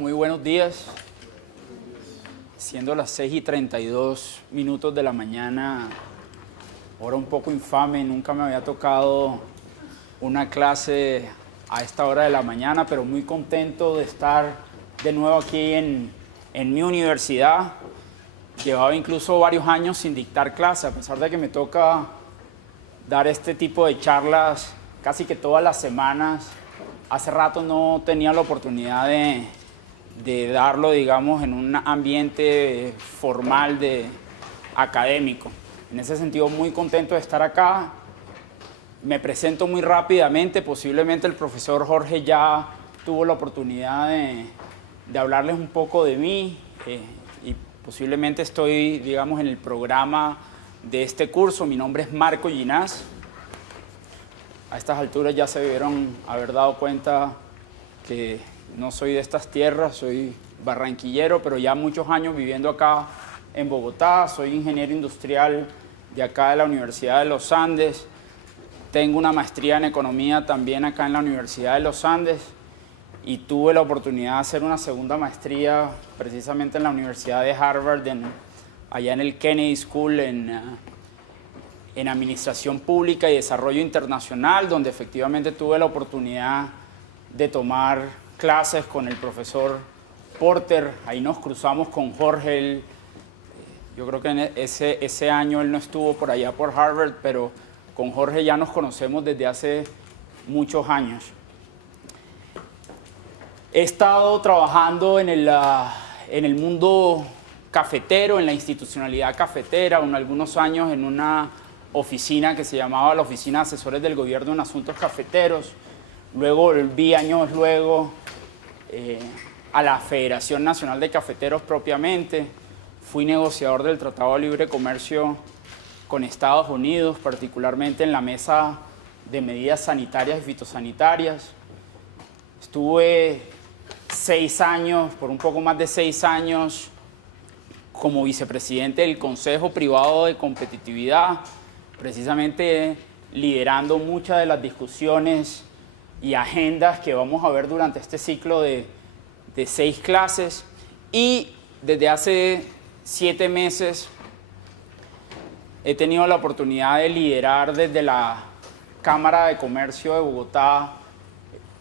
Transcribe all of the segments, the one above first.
Muy buenos días. Siendo las 6:32 de la mañana, hora un poco infame, nunca me había tocado una clase a esta hora de la mañana, pero muy contento de estar de nuevo aquí en mi universidad. Llevaba incluso varios años sin dictar clase, a pesar de que me toca dar este tipo de charlas casi que todas las semanas. Hace rato no tenía la oportunidad de darlo, digamos, en un ambiente formal académico. En ese sentido, muy contento de estar acá. Me presento muy rápidamente. Posiblemente el profesor Jorge ya tuvo la oportunidad de hablarles un poco de mí y posiblemente estoy, digamos, en el programa de este curso. Mi nombre es Marco Ginás. A estas alturas ya se debieron haber dado cuenta que no soy de estas tierras, soy barranquillero, pero ya muchos años viviendo acá en Bogotá. Soy ingeniero industrial de acá de la Universidad de los Andes. Tengo una maestría en economía también acá en la Universidad de los Andes y tuve la oportunidad de hacer una segunda maestría precisamente en la Universidad de Harvard, allá en el Kennedy School, en Administración Pública y Desarrollo Internacional, donde efectivamente tuve la oportunidad de tomar clases con el profesor Porter. Ahí nos cruzamos con Jorge. Yo creo que ese año él no estuvo por allá por Harvard, pero con Jorge ya nos conocemos desde hace muchos años. He estado trabajando en el mundo cafetero, en la institucionalidad cafetera, algunos años en una oficina que se llamaba la Oficina de Asesores del Gobierno en Asuntos Cafeteros. Luego volví años luego a la Federación Nacional de Cafeteros propiamente. Fui negociador del Tratado de Libre Comercio con Estados Unidos, particularmente en la mesa de medidas sanitarias y fitosanitarias. Estuve 6 años, por un poco más de 6 años, como vicepresidente del Consejo Privado de Competitividad, precisamente liderando muchas de las discusiones y agendas que vamos a ver durante este ciclo de 6 clases. Y desde hace 7 meses he tenido la oportunidad de liderar desde la Cámara de Comercio de Bogotá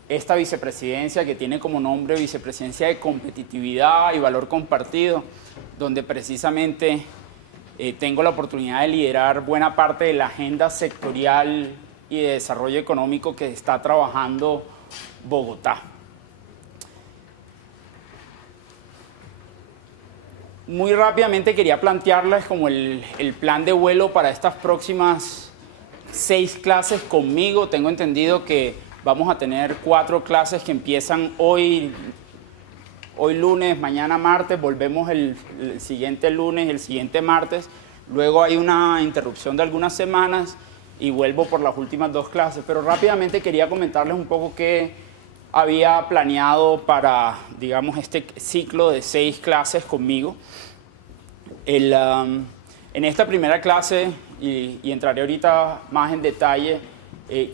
esta vicepresidencia que tiene como nombre Vicepresidencia de Competitividad y Valor Compartido, donde precisamente tengo la oportunidad de liderar buena parte de la agenda sectorial y de desarrollo económico que está trabajando Bogotá. Muy rápidamente quería plantearles como el plan de vuelo para estas próximas 6 clases conmigo. Tengo entendido que vamos a tener 4 clases que empiezan hoy lunes, mañana martes, volvemos el siguiente lunes, el siguiente martes. Luego hay una interrupción de algunas semanas y vuelvo por las últimas 2 clases. Pero rápidamente quería comentarles un poco qué había planeado para, digamos, este ciclo de 6 clases conmigo. En esta primera clase, y entraré ahorita más en detalle,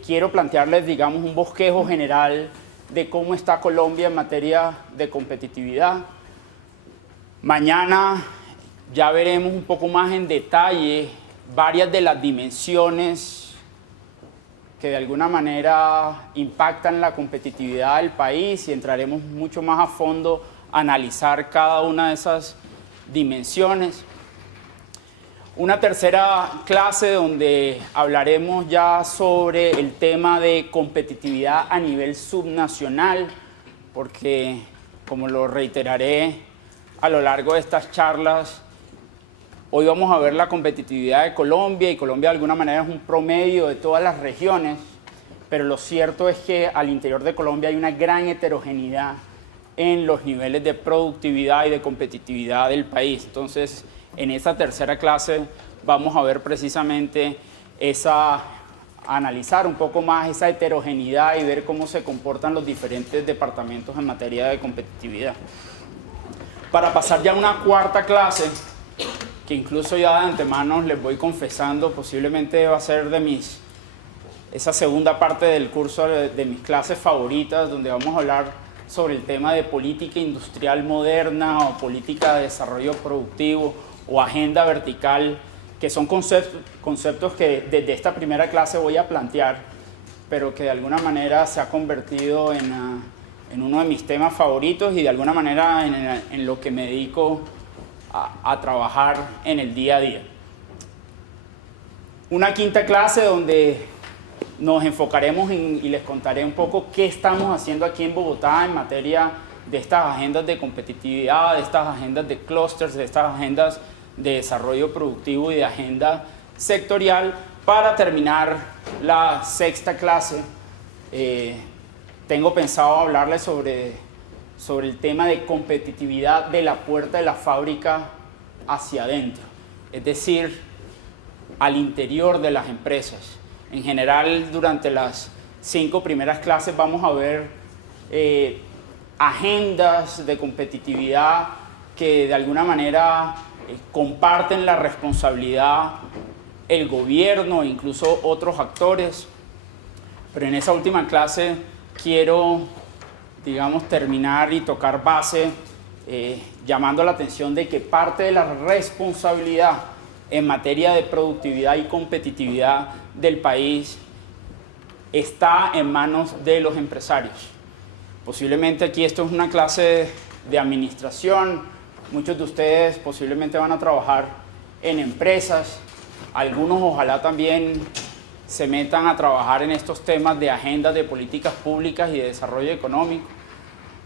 quiero plantearles, digamos, un bosquejo general de cómo está Colombia en materia de competitividad. Mañana ya veremos un poco más en detalle varias de las dimensiones que de alguna manera impactan la competitividad del país y entraremos mucho más a fondo a analizar cada una de esas dimensiones. Una tercera clase donde hablaremos ya sobre el tema de competitividad a nivel subnacional, porque, como lo reiteraré a lo largo de estas charlas, hoy vamos a ver la competitividad de Colombia, y Colombia de alguna manera es un promedio de todas las regiones, pero lo cierto es que al interior de Colombia hay una gran heterogeneidad en los niveles de productividad y de competitividad del país. Entonces, en esta tercera clase vamos a ver precisamente analizar un poco más esa heterogeneidad y ver cómo se comportan los diferentes departamentos en materia de competitividad. Para pasar ya a una cuarta clase, que incluso ya de antemano les voy confesando, posiblemente va a ser esa segunda parte del curso de mis clases favoritas, donde vamos a hablar sobre el tema de política industrial moderna o política de desarrollo productivo o agenda vertical, que son conceptos que desde esta primera clase voy a plantear, pero que de alguna manera se ha convertido en uno de mis temas favoritos y de alguna manera en lo que me dedico a trabajar en el día a día. Una quinta clase donde nos enfocaremos y les contaré un poco qué estamos haciendo aquí en Bogotá en materia de estas agendas de competitividad, de estas agendas de clústeres, de estas agendas de desarrollo productivo y de agenda sectorial. Para terminar la sexta clase, tengo pensado hablarles sobre el tema de competitividad de la puerta de la fábrica hacia adentro, es decir, al interior de las empresas. En general, durante las 5 primeras clases vamos a ver agendas de competitividad que de alguna manera comparten la responsabilidad el gobierno e incluso otros actores. Pero en esa última clase quiero, digamos, terminar y tocar base llamando la atención de que parte de la responsabilidad en materia de productividad y competitividad del país está en manos de los empresarios. Posiblemente aquí esto es una clase de administración, muchos de ustedes posiblemente van a trabajar en empresas, algunos ojalá también se metan a trabajar en estos temas de agendas de políticas públicas y de desarrollo económico.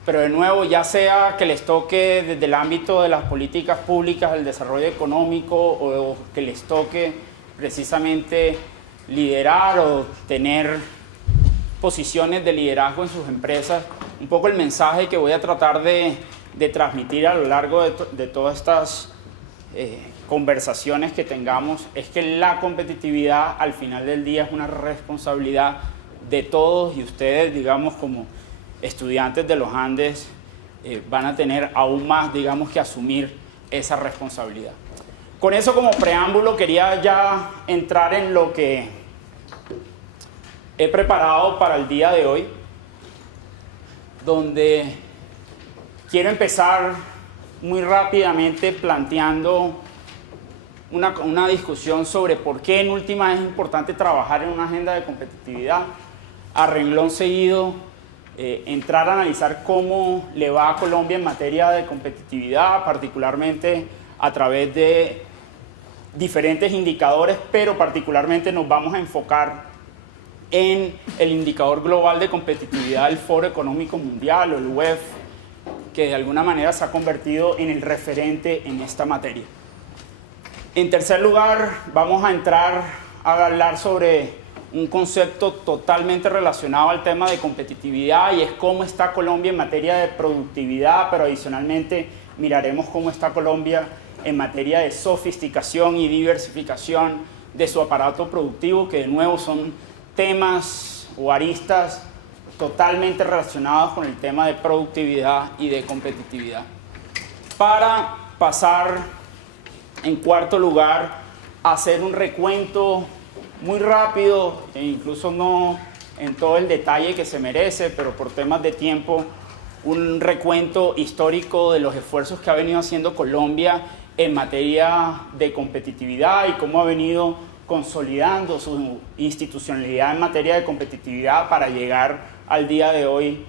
Pero de nuevo, ya sea que les toque desde el ámbito de las políticas públicas, el desarrollo económico, o que les toque precisamente liderar o tener posiciones de liderazgo en sus empresas, un poco el mensaje que voy a tratar de transmitir a lo largo de todas estas conversaciones que tengamos es que la competitividad al final del día es una responsabilidad de todos y ustedes, digamos, como estudiantes de los Andes van a tener aún más, digamos, que asumir esa responsabilidad. Con eso como preámbulo quería ya entrar en lo que he preparado para el día de hoy, donde quiero empezar muy rápidamente planteando una discusión sobre por qué en última es importante trabajar en una agenda de competitividad. A renglón seguido, entrar a analizar cómo le va a Colombia en materia de competitividad, particularmente a través de diferentes indicadores, pero particularmente nos vamos a enfocar en el indicador global de competitividad del Foro Económico Mundial, o el WEF, que de alguna manera se ha convertido en el referente en esta materia. En tercer lugar, vamos a entrar a hablar sobre un concepto totalmente relacionado al tema de competitividad y es cómo está Colombia en materia de productividad, pero adicionalmente miraremos cómo está Colombia en materia de sofisticación y diversificación de su aparato productivo, que de nuevo son temas o aristas totalmente relacionados con el tema de productividad y de competitividad. Para pasar en cuarto lugar a hacer un recuento muy rápido, e incluso no en todo el detalle que se merece, pero por temas de tiempo, un recuento histórico de los esfuerzos que ha venido haciendo Colombia en materia de competitividad y cómo ha venido consolidando su institucionalidad en materia de competitividad para llegar al día de hoy,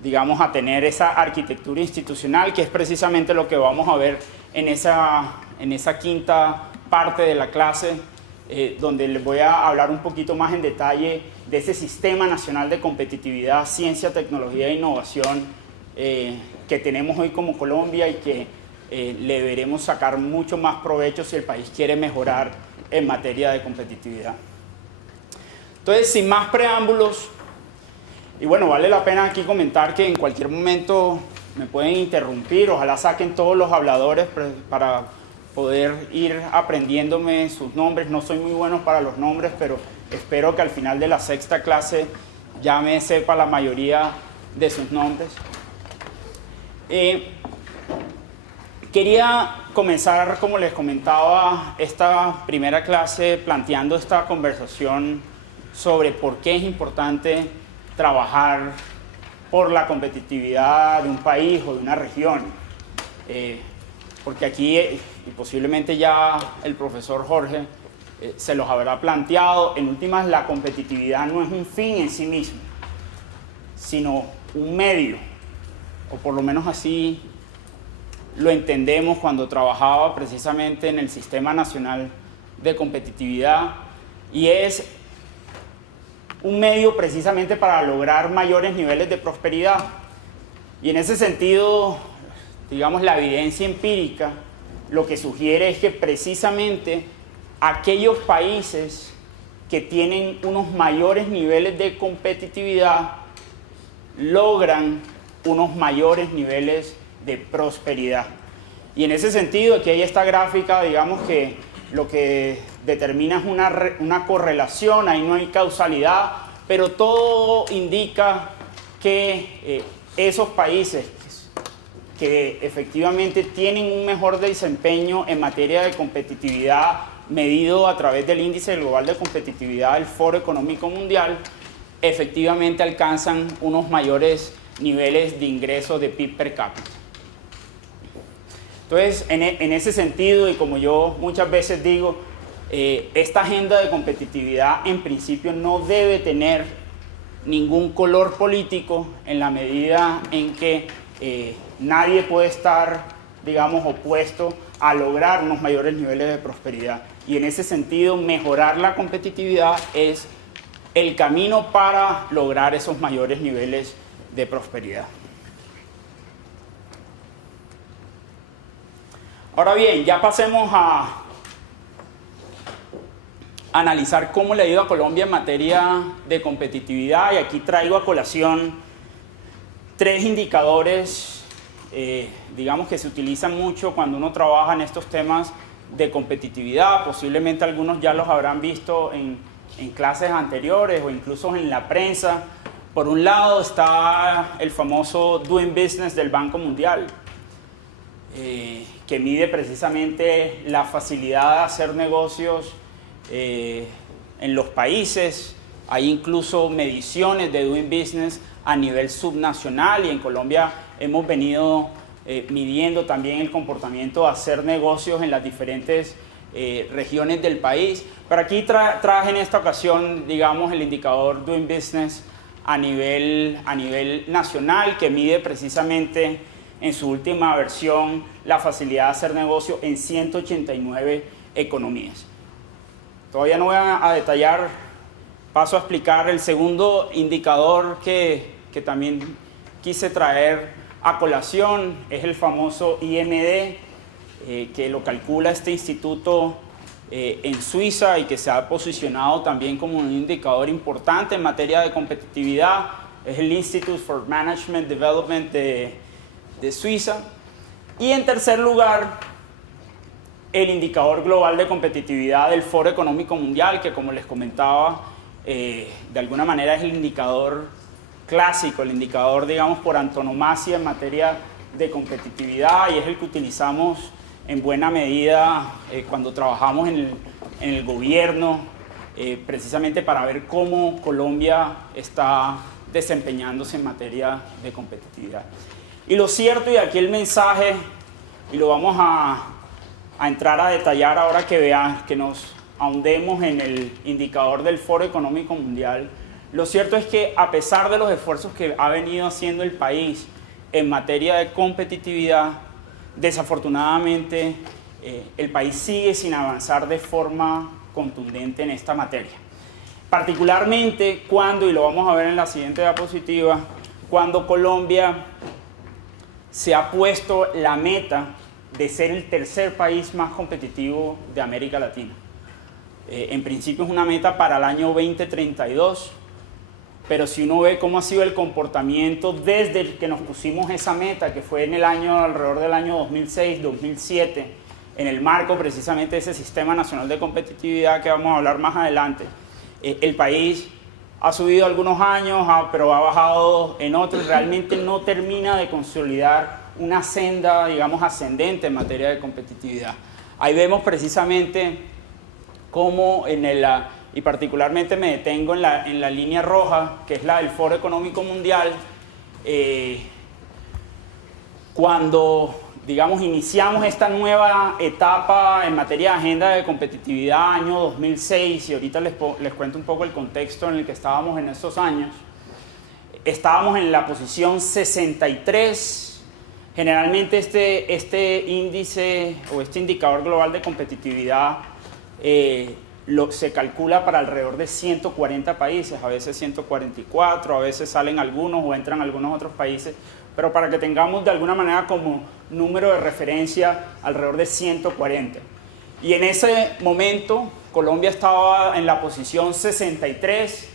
digamos, a tener esa arquitectura institucional, que es precisamente lo que vamos a ver en esa quinta parte de la clase, donde les voy a hablar un poquito más en detalle de ese Sistema Nacional de Competitividad, Ciencia, Tecnología e Innovación que tenemos hoy como Colombia y que le deberemos sacar mucho más provecho si el país quiere mejorar en materia de competitividad. Entonces, sin más preámbulos, y bueno, vale la pena aquí comentar que en cualquier momento me pueden interrumpir, ojalá saquen todos los habladores para poder ir aprendiéndome sus nombres. No soy muy bueno para los nombres, pero espero que al final de la sexta clase ya me sepa la mayoría de sus nombres. Quería comenzar, como les comentaba, esta primera clase planteando esta conversación sobre por qué es importante trabajar por la competitividad de un país o de una región. Porque aquí, y posiblemente ya el profesor Jorge se los habrá planteado, en últimas la competitividad no es un fin en sí mismo, sino un medio, o por lo menos así lo entendemos cuando trabajaba precisamente en el Sistema Nacional de Competitividad, y es un medio precisamente para lograr mayores niveles de prosperidad. Y en ese sentido, digamos, la evidencia empírica lo que sugiere es que precisamente aquellos países que tienen unos mayores niveles de competitividad logran unos mayores niveles de prosperidad. Y en ese sentido, aquí hay esta gráfica, digamos que lo que determina es una correlación, ahí no hay causalidad, pero todo indica que esos países que efectivamente tienen un mejor desempeño en materia de competitividad medido a través del índice global de competitividad del Foro Económico Mundial, efectivamente alcanzan unos mayores niveles de ingresos de PIB per cápita. Entonces, en ese sentido, y como yo muchas veces digo, esta agenda de competitividad en principio no debe tener ningún color político en la medida en que nadie puede estar, digamos, opuesto a lograr unos mayores niveles de prosperidad. Y en ese sentido, mejorar la competitividad es el camino para lograr esos mayores niveles de prosperidad. Ahora bien, ya pasemos a analizar cómo le ha ido a Colombia en materia de competitividad, y aquí traigo a colación tres indicadores, digamos, que se utilizan mucho cuando uno trabaja en estos temas de competitividad. Posiblemente algunos ya los habrán visto en clases anteriores o incluso en la prensa. Por un lado está el famoso Doing Business del Banco Mundial, que mide precisamente la facilidad de hacer negocios en los países. Hay incluso mediciones de Doing Business a nivel subnacional, y en Colombia hemos venido midiendo también el comportamiento de hacer negocios en las diferentes regiones del país. Pero aquí traje en esta ocasión, digamos, el indicador Doing Business a nivel nacional, que mide precisamente en su última versión la facilidad de hacer negocio en 189 economías. Todavía no voy a detallar, paso a explicar el segundo indicador que también quise traer a colación, es el famoso IMD, que lo calcula este instituto en Suiza y que se ha posicionado también como un indicador importante en materia de competitividad. Es el Institute for Management Development de Suiza. Y en tercer lugar, el indicador global de competitividad del Foro Económico Mundial, que como les comentaba, de alguna manera es el indicador clásico, el indicador, digamos, por antonomasia en materia de competitividad, y es el que utilizamos en buena medida cuando trabajamos en el gobierno, precisamente para ver cómo Colombia está desempeñándose en materia de competitividad. Y lo cierto, y aquí el mensaje, y lo vamos a entrar a detallar ahora que nos ahondemos en el indicador del Foro Económico Mundial, lo cierto es que a pesar de los esfuerzos que ha venido haciendo el país en materia de competitividad, desafortunadamente el país sigue sin avanzar de forma contundente en esta materia. Particularmente cuando, y lo vamos a ver en la siguiente diapositiva, cuando Colombia se ha puesto la meta de ser el tercer país más competitivo de América Latina. En principio es una meta para el año 2032, pero si uno ve cómo ha sido el comportamiento desde que nos pusimos esa meta, que fue en el año, alrededor del año 2006-2007, en el marco precisamente de ese Sistema Nacional de Competitividad que vamos a hablar más adelante, el país ha subido algunos años, pero ha bajado en otros, realmente no termina de consolidar una senda, digamos, ascendente en materia de competitividad. Ahí vemos precisamente cómo y particularmente me detengo en la línea roja, que es la del Foro Económico Mundial, Cuando, digamos, iniciamos esta nueva etapa en materia de agenda de competitividad, año 2006, y ahorita les cuento un poco el contexto en el que estábamos en esos años, estábamos en la posición 63. Generalmente este índice o este indicador global de competitividad se calcula para alrededor de 140 países, a veces 144, a veces salen algunos o entran algunos otros países, pero para que tengamos de alguna manera como número de referencia alrededor de 140. Y en ese momento Colombia estaba en la posición 63.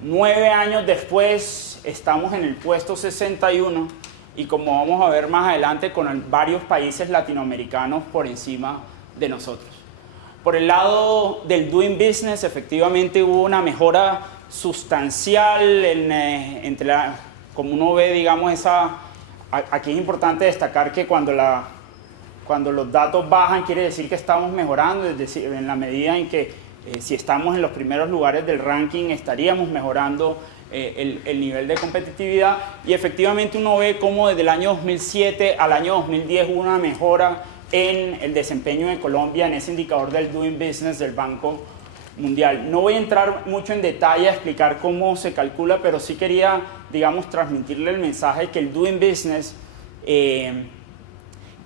9 años después estamos en el puesto 61 y, como vamos a ver más adelante, con varios países latinoamericanos por encima de nosotros. Por el lado del Doing Business, efectivamente hubo una mejora sustancial como uno ve, digamos, aquí es importante destacar que cuando los datos bajan quiere decir que estamos mejorando, es decir, en la medida en que si estamos en los primeros lugares del ranking estaríamos mejorando el nivel de competitividad, y efectivamente uno ve cómo desde el año 2007 al año 2010 hubo una mejora en el desempeño de Colombia en ese indicador del Doing Business del Banco Mundial. No voy a entrar mucho en detalle a explicar cómo se calcula, pero sí quería, digamos, transmitirle el mensaje que el Doing Business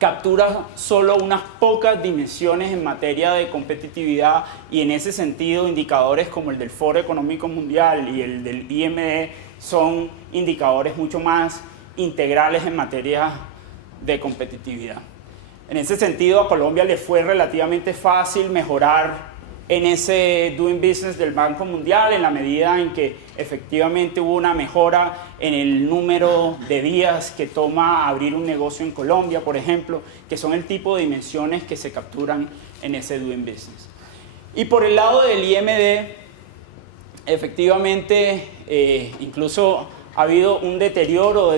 captura solo unas pocas dimensiones en materia de competitividad, y en ese sentido indicadores como el del Foro Económico Mundial y el del IMD son indicadores mucho más integrales en materia de competitividad. En ese sentido, a Colombia le fue relativamente fácil mejorar en ese Doing Business del Banco Mundial en la medida en que efectivamente hubo una mejora en el número de días que toma abrir un negocio en Colombia, por ejemplo, que son el tipo de dimensiones que se capturan en ese Doing Business. Y por el lado del IMD, efectivamente, incluso ha habido un deterioro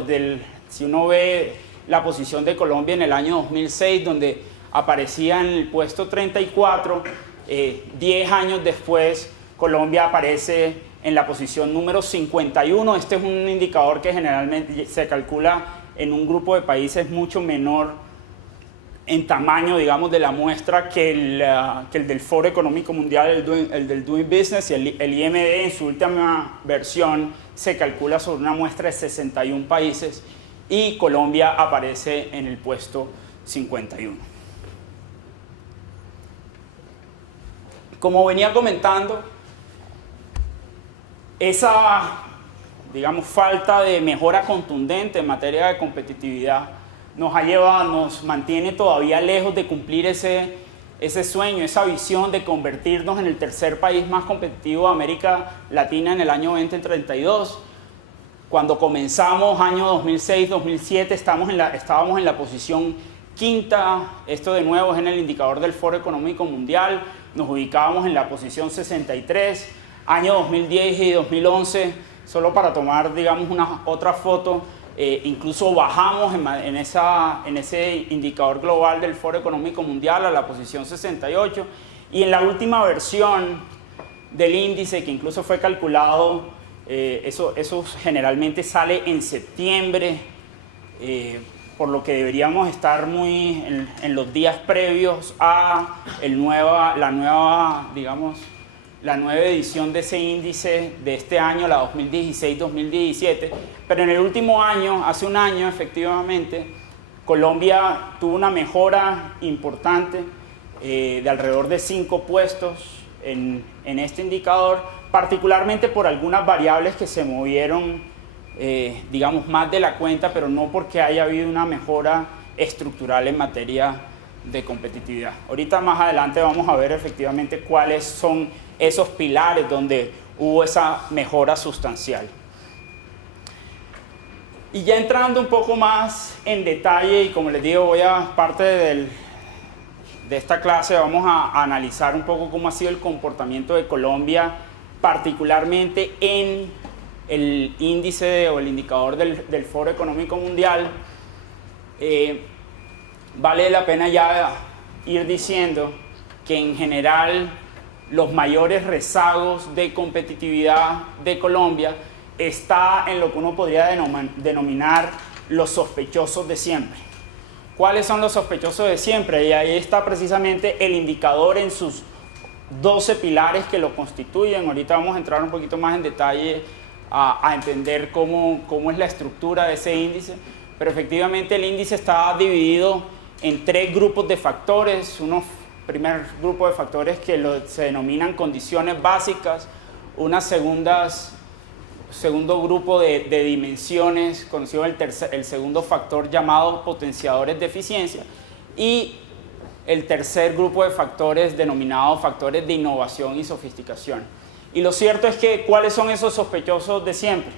si uno ve la posición de Colombia en el año 2006, donde aparecía en el puesto 34, 10 años después Colombia aparece en la posición número 51. Este es un indicador que generalmente se calcula en un grupo de países mucho menor en tamaño, digamos, de la muestra que el del Foro Económico Mundial, el del Doing Business, y el IMD en su última versión se calcula sobre una muestra de 61 países, y Colombia aparece en el puesto 51. Como venía comentando, esa, digamos, falta de mejora contundente en materia de competitividad nos mantiene todavía lejos de cumplir ese sueño, esa visión de convertirnos en el tercer país más competitivo de América Latina en el año 2032. Cuando comenzamos, año 2006-2007, estábamos en la posición quinta. Esto de nuevo es en el indicador del Foro Económico Mundial. Nos ubicábamos en la posición 63. Año 2010 y 2011, solo para tomar, digamos, otra foto, incluso bajamos en ese indicador global del Foro Económico Mundial a la posición 68. Y en la última versión del índice, que incluso fue calculado, eso generalmente sale en septiembre, por lo que deberíamos estar muy en los días previos a la nueva edición de ese índice de este año, la 2016-2017. Pero en el último año, hace un año efectivamente, Colombia tuvo una mejora importante de alrededor de 5 puestos en este indicador, particularmente por algunas variables que se movieron, digamos, más de la cuenta, pero no porque haya habido una mejora estructural en materia de competitividad. Ahorita más adelante vamos a ver efectivamente cuáles son esos pilares donde hubo esa mejora sustancial. Y ya entrando un poco más en detalle, y como les digo, parte de esta clase vamos a analizar un poco cómo ha sido el comportamiento de Colombia, particularmente en el índice o el indicador del Foro Económico Mundial. Vale la pena ya ir diciendo que en general los mayores rezagos de competitividad de Colombia está en lo que uno podría denominar los sospechosos de siempre. ¿Cuáles son los sospechosos de siempre? Y ahí está precisamente el indicador en sus 12 pilares que lo constituyen. Ahorita vamos a entrar un poquito más en detalle a entender cómo es la estructura de ese índice, pero efectivamente el índice está dividido en 3 grupos de factores. Primer grupo de factores que se denominan condiciones básicas, segundo grupo de dimensiones, conocido el segundo factor llamado potenciadores de eficiencia, y el tercer grupo de factores denominados factores de innovación y sofisticación. Y lo cierto es que, ¿cuáles son esos sospechosos de siempre?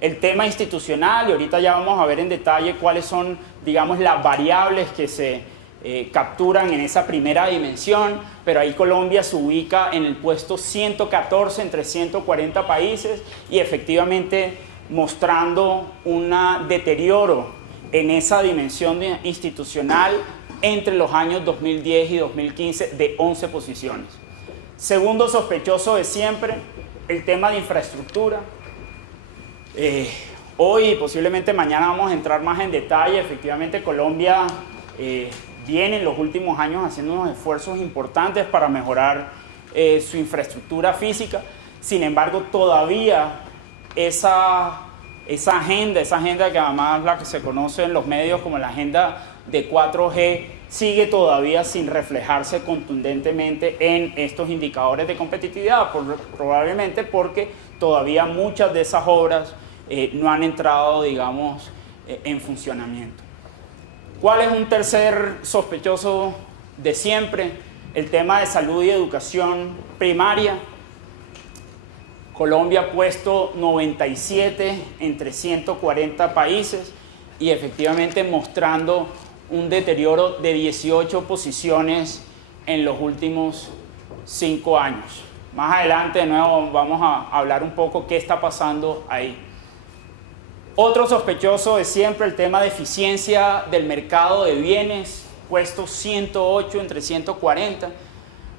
El tema institucional, y ahorita ya vamos a ver en detalle cuáles son, digamos, las variables que se capturan en esa primera dimensión, pero ahí Colombia se ubica en el puesto 114 entre 140 países y efectivamente mostrando un deterioro en esa dimensión institucional entre los años 2010 y 2015 de 11 posiciones. Segundo sospechoso de siempre, el tema de infraestructura. Hoy y posiblemente mañana vamos a entrar más en detalle. Efectivamente Colombia viene en los últimos años haciendo unos esfuerzos importantes para mejorar su infraestructura física. Sin embargo, todavía esa agenda que además la que se conoce en los medios como la agenda de 4G, sigue todavía sin reflejarse contundentemente en estos indicadores de competitividad, probablemente porque todavía muchas de esas obras no han entrado, digamos, en funcionamiento. ¿Cuál es un tercer sospechoso de siempre? El tema de salud y educación primaria. Colombia puesto 97 entre 140 países y efectivamente mostrando un deterioro de 18 posiciones en los últimos 5 años. Más adelante de nuevo vamos a hablar un poco qué está pasando ahí. Otro sospechoso de siempre, el tema de eficiencia del mercado de bienes, puesto 108 entre 140.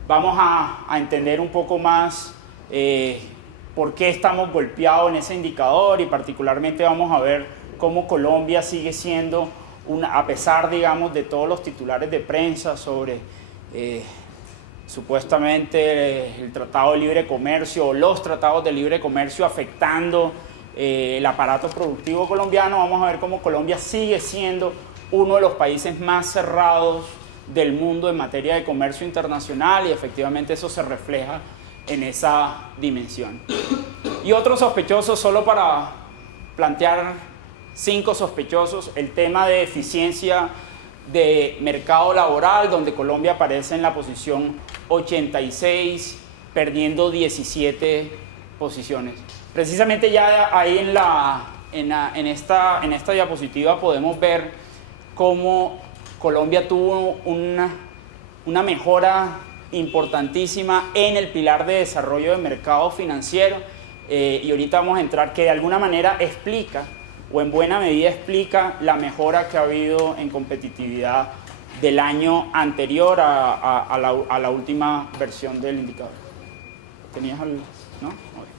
Vamos a entender un poco más por qué estamos golpeados en ese indicador y particularmente vamos a ver cómo Colombia sigue siendo, a pesar, digamos, de todos los titulares de prensa sobre supuestamente el Tratado de Libre Comercio o los tratados de libre comercio afectando el aparato productivo colombiano, vamos a ver cómo Colombia sigue siendo uno de los países más cerrados del mundo en materia de comercio internacional y efectivamente eso se refleja en esa dimensión. Y otro sospechoso, solo para plantear 5 sospechosos, el tema de eficiencia de mercado laboral, donde Colombia aparece en la posición 86, perdiendo 17 posiciones. Precisamente ya ahí en esta diapositiva podemos ver cómo Colombia tuvo una mejora importantísima en el pilar de desarrollo de mercado financiero y ahorita vamos a entrar que de alguna manera explica o en buena medida explica la mejora que ha habido en competitividad del año anterior a la última versión del indicador. ¿Tenías algo? ¿No? Okay.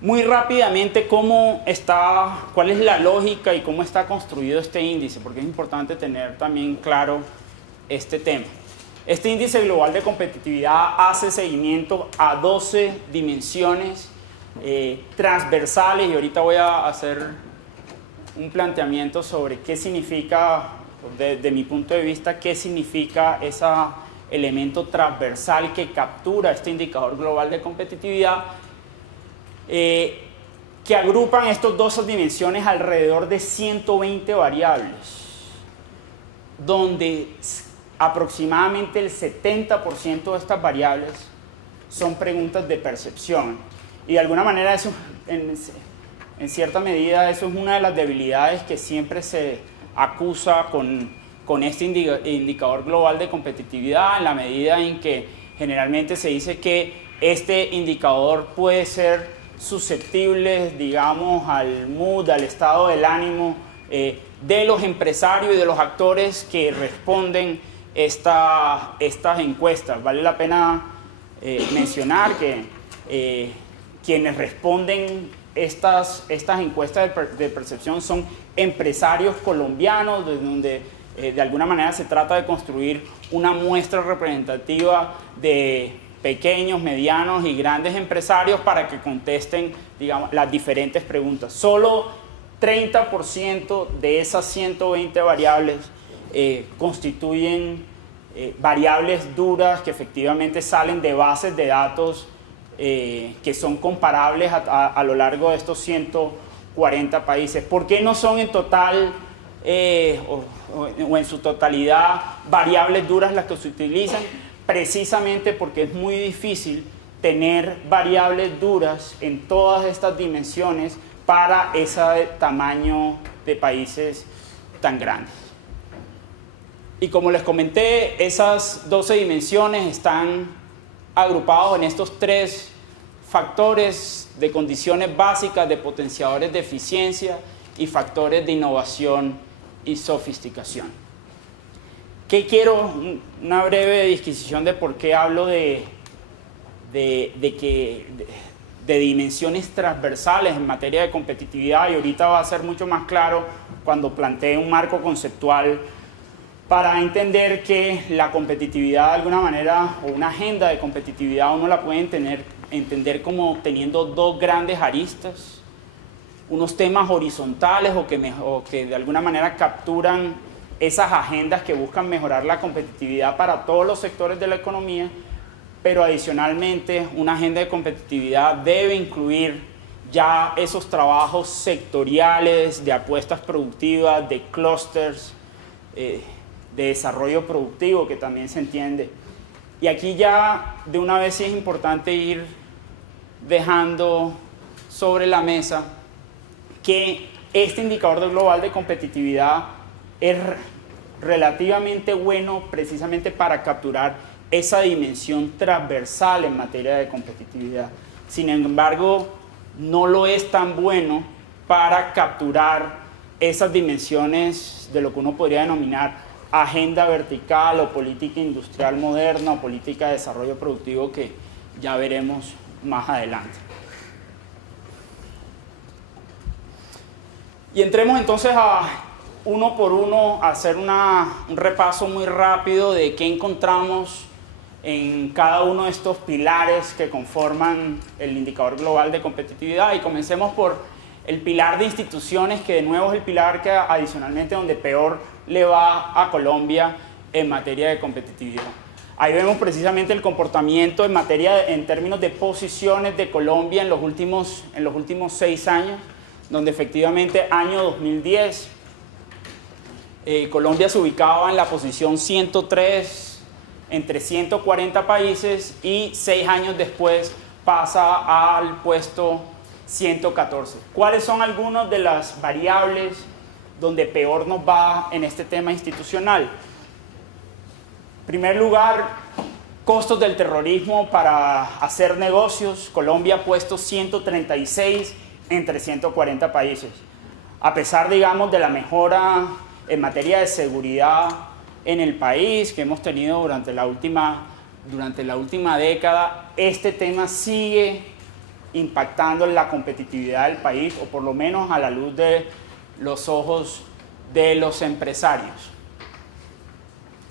Muy rápidamente, ¿cuál es la lógica y cómo está construido este índice? Porque es importante tener también claro este tema. Este índice global de competitividad hace seguimiento a 12 dimensiones transversales y ahorita voy a hacer un planteamiento sobre qué significa, desde mi punto de vista, qué significa ese elemento transversal que captura este indicador global de competitividad. Que agrupan estas 12 dimensiones alrededor de 120 variables, donde aproximadamente el 70% de estas variables son preguntas de percepción. Y de alguna manera eso, en cierta medida, eso es una de las debilidades que siempre se acusa con este indicador global de competitividad, en la medida en que generalmente se dice que este indicador puede ser susceptibles, digamos, al mood, al estado del ánimo de los empresarios y de los actores que responden estas encuestas. Vale la pena mencionar que quienes responden estas encuestas de percepción son empresarios colombianos, donde de alguna manera se trata de construir una muestra representativa de pequeños, medianos y grandes empresarios para que contesten, digamos, las diferentes preguntas. Solo 30% de esas 120 variables constituyen variables duras que efectivamente salen de bases de datos que son comparables a lo largo de estos 140 países. ¿Por qué no son en total o en su totalidad variables duras las que se utilizan? Precisamente porque es muy difícil tener variables duras en todas estas dimensiones para ese tamaño de países tan grandes. Y como les comenté, esas 12 dimensiones están agrupados en estos 3 factores de condiciones básicas, de potenciadores de eficiencia y factores de innovación y sofisticación. ¿Qué quiero? Una breve disquisición de por qué hablo de dimensiones transversales en materia de competitividad, y ahorita va a ser mucho más claro cuando plantee un marco conceptual para entender que la competitividad de alguna manera, o una agenda de competitividad, uno la puede entender como teniendo 2 grandes aristas, unos temas horizontales o que de alguna manera capturan esas agendas que buscan mejorar la competitividad para todos los sectores de la economía, pero adicionalmente una agenda de competitividad debe incluir ya esos trabajos sectoriales de apuestas productivas, de clústeres, de desarrollo productivo, que también se entiende. Y aquí ya de una vez sí es importante ir dejando sobre la mesa que este indicador global de competitividad es relativamente bueno precisamente para capturar esa dimensión transversal en materia de competitividad. Sin embargo, no lo es tan bueno para capturar esas dimensiones de lo que uno podría denominar agenda vertical o política industrial moderna o política de desarrollo productivo, que ya veremos más adelante. Y entremos entonces a uno por uno a hacer un repaso muy rápido de qué encontramos en cada uno de estos pilares que conforman el indicador global de competitividad. Y comencemos por el pilar de instituciones, que de nuevo es el pilar que adicionalmente donde peor le va a Colombia en materia de competitividad. Ahí vemos precisamente el comportamiento en términos de posiciones de Colombia en los últimos 6 años, donde efectivamente año 2010 Colombia se ubicaba en la posición 103 entre 140 países y 6 años después pasa al puesto 114. ¿Cuáles son algunas de las variables donde peor nos va en este tema institucional? En primer lugar, costos del terrorismo para hacer negocios. Colombia ha puesto 136 entre 140 países. A pesar, digamos, de la mejora en materia de seguridad en el país que hemos tenido durante la última década, este tema sigue impactando en la competitividad del país, o por lo menos a la luz de los ojos de los empresarios.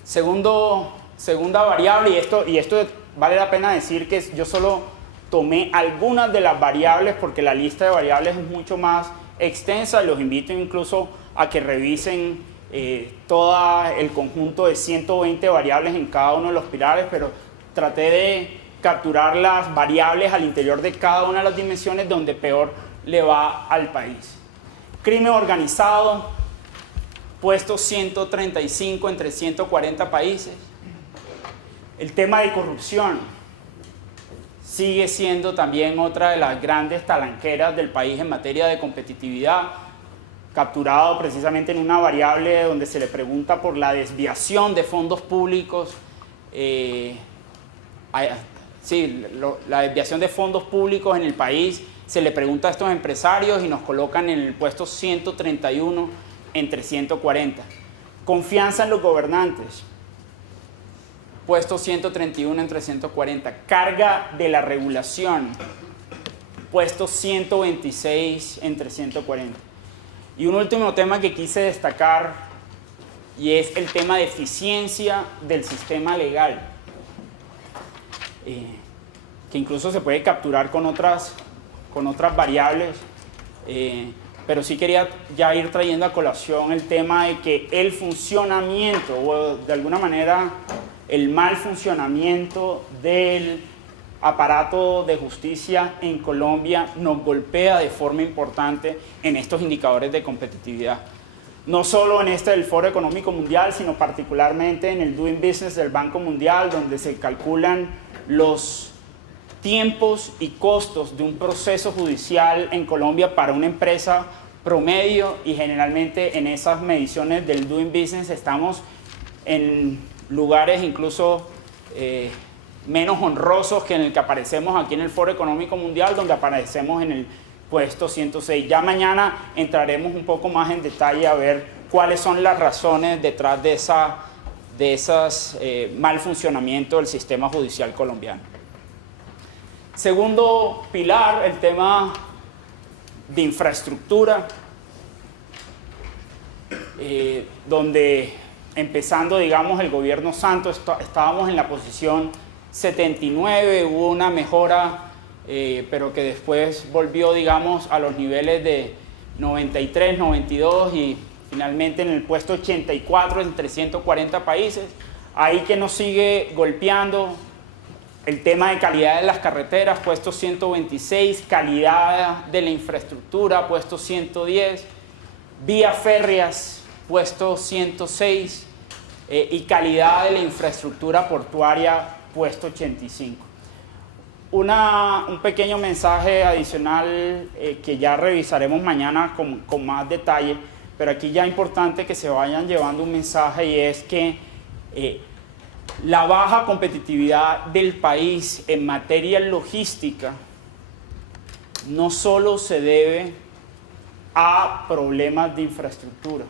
Segunda variable, y esto vale la pena decir que yo solo tomé algunas de las variables porque la lista de variables es mucho más extensa. Los invito incluso a que revisen todo el conjunto de 120 variables en cada uno de los pilares, pero traté de capturar las variables al interior de cada una de las dimensiones donde peor le va al país. Crimen organizado, puesto 135 entre 140 países. El tema de corrupción sigue siendo también otra de las grandes talanqueras del país en materia de competitividad, capturado precisamente en una variable donde se le pregunta por la desviación de fondos públicos. La desviación de fondos públicos en el país, se le pregunta a estos empresarios y nos colocan en el puesto 131 entre 140. Confianza en los gobernantes. puesto 131 entre 140. Carga de la regulación, puesto 126 entre 140. Y un último tema que quise destacar, y es el tema de eficiencia del sistema legal, que incluso se puede capturar con otras variables, pero sí quería ya ir trayendo a colación el tema de que el funcionamiento, o de alguna manera el mal funcionamiento del aparato de justicia en Colombia nos golpea de forma importante en estos indicadores de competitividad. No solo en este del Foro Económico Mundial, sino particularmente en el Doing Business del Banco Mundial, donde se calculan los tiempos y costos de un proceso judicial en Colombia para una empresa promedio, y generalmente en esas mediciones del Doing Business estamos en lugares incluso menos honrosos que en el que aparecemos aquí en el Foro Económico Mundial, donde aparecemos en el puesto 106. Ya mañana entraremos un poco más en detalle a ver cuáles son las razones detrás de esas mal funcionamiento del sistema judicial colombiano. Segundo pilar, el tema de infraestructura, donde empezando, digamos, el gobierno Santos, estábamos en la posición 79, hubo una mejora, pero que después volvió, digamos, a los niveles de 93, 92 y finalmente en el puesto 84 entre 140 países. Ahí que nos sigue golpeando el tema de calidad de las carreteras, puesto 126, calidad de la infraestructura, puesto 110, vías férreas, puesto 106, y calidad de la infraestructura portuaria, puesto 85. Un pequeño mensaje adicional que ya revisaremos mañana con más detalle, pero aquí ya es importante que se vayan llevando un mensaje, y es que la baja competitividad del país en materia logística no solo se debe a problemas de infraestructura,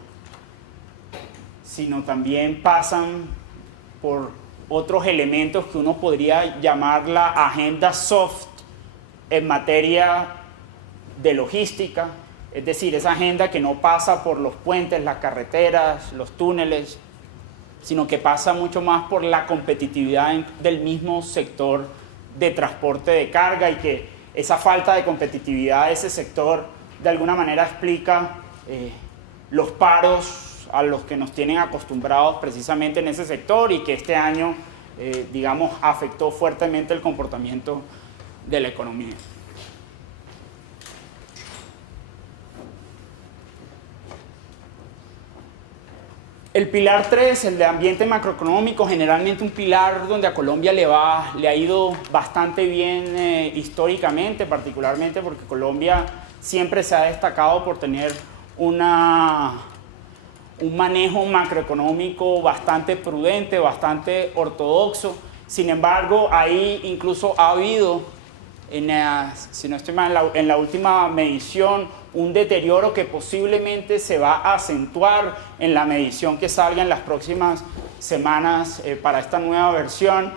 sino también pasan por otros elementos que uno podría llamar la agenda soft en materia de logística, es decir, esa agenda que no pasa por los puentes, las carreteras, los túneles, sino que pasa mucho más por la competitividad del mismo sector de transporte de carga, y que esa falta de competitividad de ese sector de alguna manera explica los paros a los que nos tienen acostumbrados precisamente en ese sector, y que este año, digamos, afectó fuertemente el comportamiento de la economía. El pilar 3, el de ambiente macroeconómico, generalmente un pilar donde a Colombia le ha ido bastante bien históricamente, particularmente porque Colombia siempre se ha destacado por tener un manejo macroeconómico bastante prudente, bastante ortodoxo. Sin embargo, ahí incluso ha habido, si no estoy mal, en la última medición, un deterioro que posiblemente se va a acentuar en la medición que salga en las próximas semanas para esta nueva versión,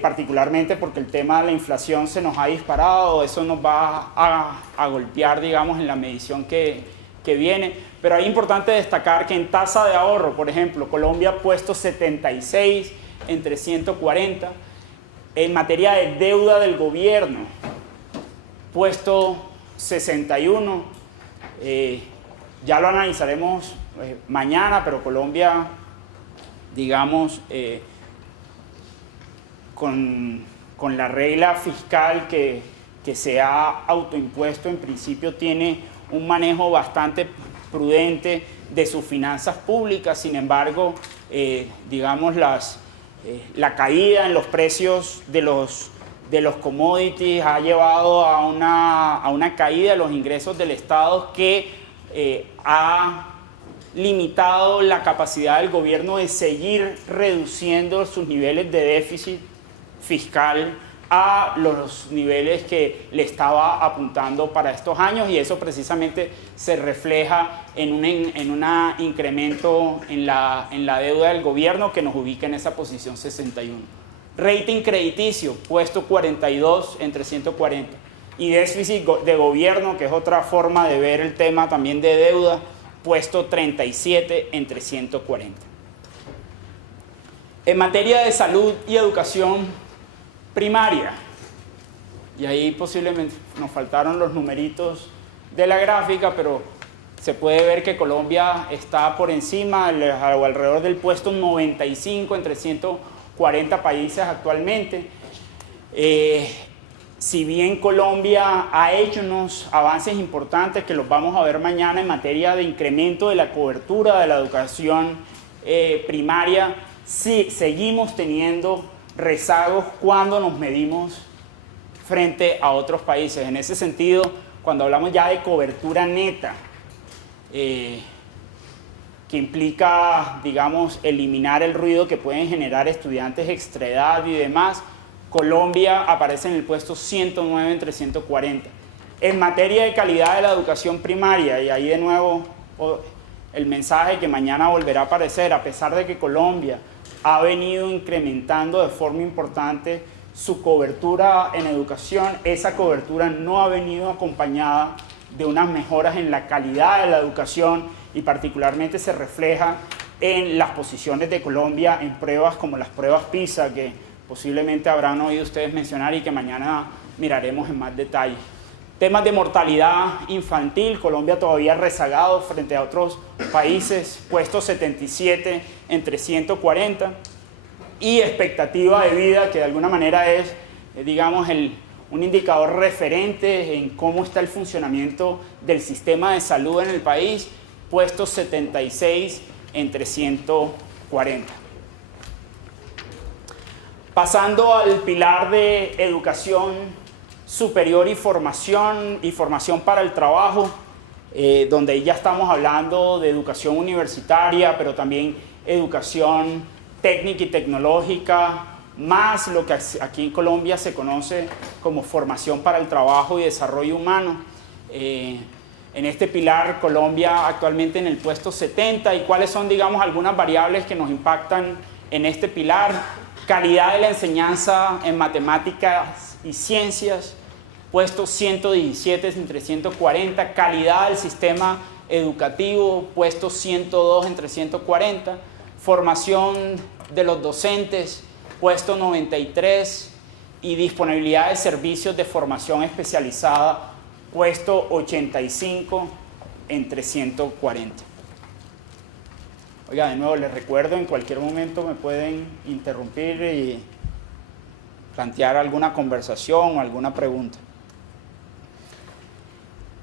particularmente porque el tema de la inflación se nos ha disparado. Eso nos va a golpear, digamos, en la medición que viene. Pero es importante destacar que en tasa de ahorro, por ejemplo, Colombia ha puesto 76 entre 140. En materia de deuda del gobierno, puesto 61. Ya lo analizaremos mañana, pero Colombia, digamos, con la regla fiscal que se ha autoimpuesto, en principio tiene un manejo bastante prudente de sus finanzas públicas. Sin embargo, digamos, la caída en los precios de los commodities ha llevado a una caída de los ingresos del Estado que ha limitado la capacidad del gobierno de seguir reduciendo sus niveles de déficit fiscal a los niveles que le estaba apuntando para estos años, y eso precisamente se refleja en un incremento en la deuda del gobierno que nos ubica en esa posición 61. Rating crediticio, puesto 42 entre 140. Y déficit de gobierno, que es otra forma de ver el tema también de deuda, puesto 37 entre 140. En materia de salud y educación primaria, y ahí posiblemente nos faltaron los numeritos de la gráfica, pero se puede ver que Colombia está por encima o alrededor del puesto 95 entre 140 países actualmente. Si bien Colombia ha hecho unos avances importantes que los vamos a ver mañana en materia de incremento de la cobertura de la educación primaria, sí, seguimos teniendo rezagos cuando nos medimos frente a otros países. En ese sentido, cuando hablamos ya de cobertura neta, que implica, digamos, eliminar el ruido que pueden generar estudiantes extraedad y demás, Colombia aparece en el puesto 109 entre 140. En materia de calidad de la educación primaria, y ahí de nuevo el mensaje que mañana volverá a aparecer, a pesar de que Colombia ha venido incrementando de forma importante su cobertura en educación, esa cobertura no ha venido acompañada de unas mejoras en la calidad de la educación, y particularmente se refleja en las posiciones de Colombia en pruebas como las pruebas PISA, que posiblemente habrán oído ustedes mencionar y que mañana miraremos en más detalle. Temas de mortalidad infantil, Colombia todavía rezagado frente a otros países, puesto 77 entre 140, y expectativa de vida, que de alguna manera es, digamos, un indicador referente en cómo está el funcionamiento del sistema de salud en el país, puesto 76 entre 140. Pasando al pilar de educación superior y formación para el trabajo, donde ya estamos hablando de educación universitaria, pero también educación técnica y tecnológica, más lo que aquí en Colombia se conoce como formación para el trabajo y desarrollo humano. En este pilar, Colombia actualmente en el puesto 70, y cuáles son, digamos, algunas variables que nos impactan en este pilar. Calidad de la enseñanza en matemáticas y ciencias, puesto 117 entre 140. Calidad del sistema educativo, puesto 102 entre 140. Formación de los docentes, puesto 93. Y disponibilidad de servicios de formación especializada, puesto 85 entre 140. Oiga, de nuevo les recuerdo, en cualquier momento me pueden interrumpir y plantear alguna conversación o alguna pregunta.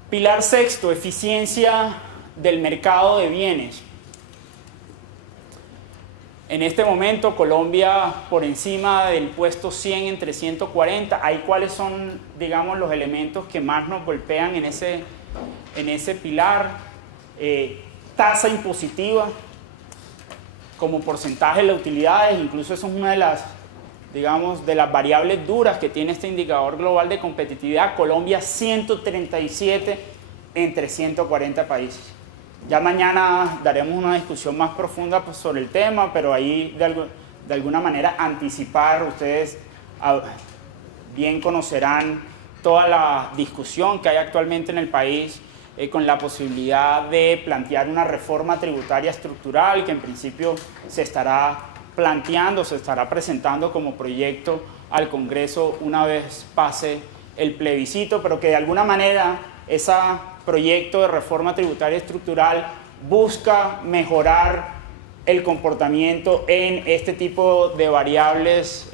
Pilar sexto, eficiencia del mercado de bienes. En este momento Colombia por encima del puesto 100 entre 140. Ahí cuáles son, digamos, los elementos que más nos golpean en ese pilar. Tasa impositiva como porcentaje de las utilidades, incluso eso es una de las, digamos, de las variables duras que tiene este indicador global de competitividad. Colombia 137 entre 140 países. Ya mañana daremos una discusión más profunda sobre el tema, pero ahí de alguna manera anticipar, ustedes bien conocerán toda la discusión que hay actualmente en el país con la posibilidad de plantear una reforma tributaria estructural que en principio se estará planteando, se estará presentando como proyecto al Congreso una vez pase el plebiscito, pero que de alguna manera ese proyecto de reforma tributaria estructural busca mejorar el comportamiento en este tipo de variables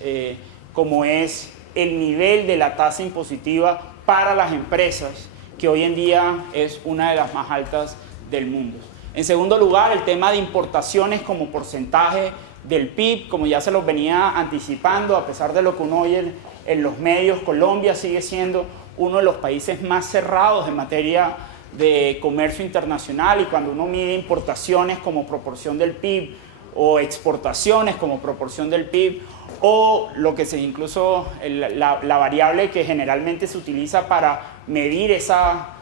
como es el nivel de la tasa impositiva para las empresas, que hoy en día es una de las más altas del mundo. En segundo lugar, el tema de importaciones como porcentaje del PIB, como ya se los venía anticipando, a pesar de lo que uno oye en los medios, Colombia sigue siendo uno de los países más cerrados en materia de comercio internacional, y cuando uno mide importaciones como proporción del PIB o exportaciones como proporción del PIB, o lo que incluso la variable que generalmente se utiliza para medir esa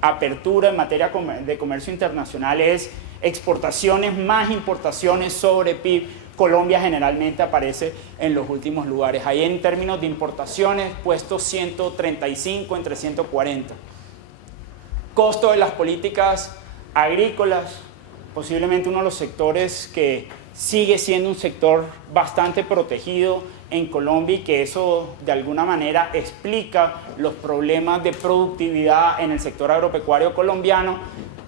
apertura en materia de comercio internacional es exportaciones más importaciones sobre PIB. Colombia generalmente aparece en los últimos lugares. Ahí en términos de importaciones, puesto 135 entre 140. Costo de las políticas agrícolas, posiblemente uno de los sectores que sigue siendo un sector bastante protegido en Colombia y que eso de alguna manera explica los problemas de productividad en el sector agropecuario colombiano,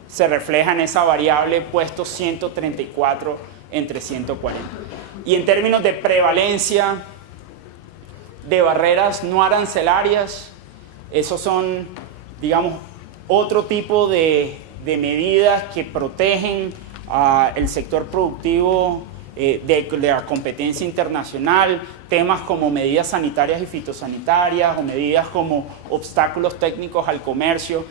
se refleja en esa variable puesto 134 entre 140. Y en términos de prevalencia de barreras no arancelarias, esos son, digamos, otro tipo de medidas que protegen el sector productivo de la competencia internacional, temas como medidas sanitarias y fitosanitarias o medidas como obstáculos técnicos al comercio.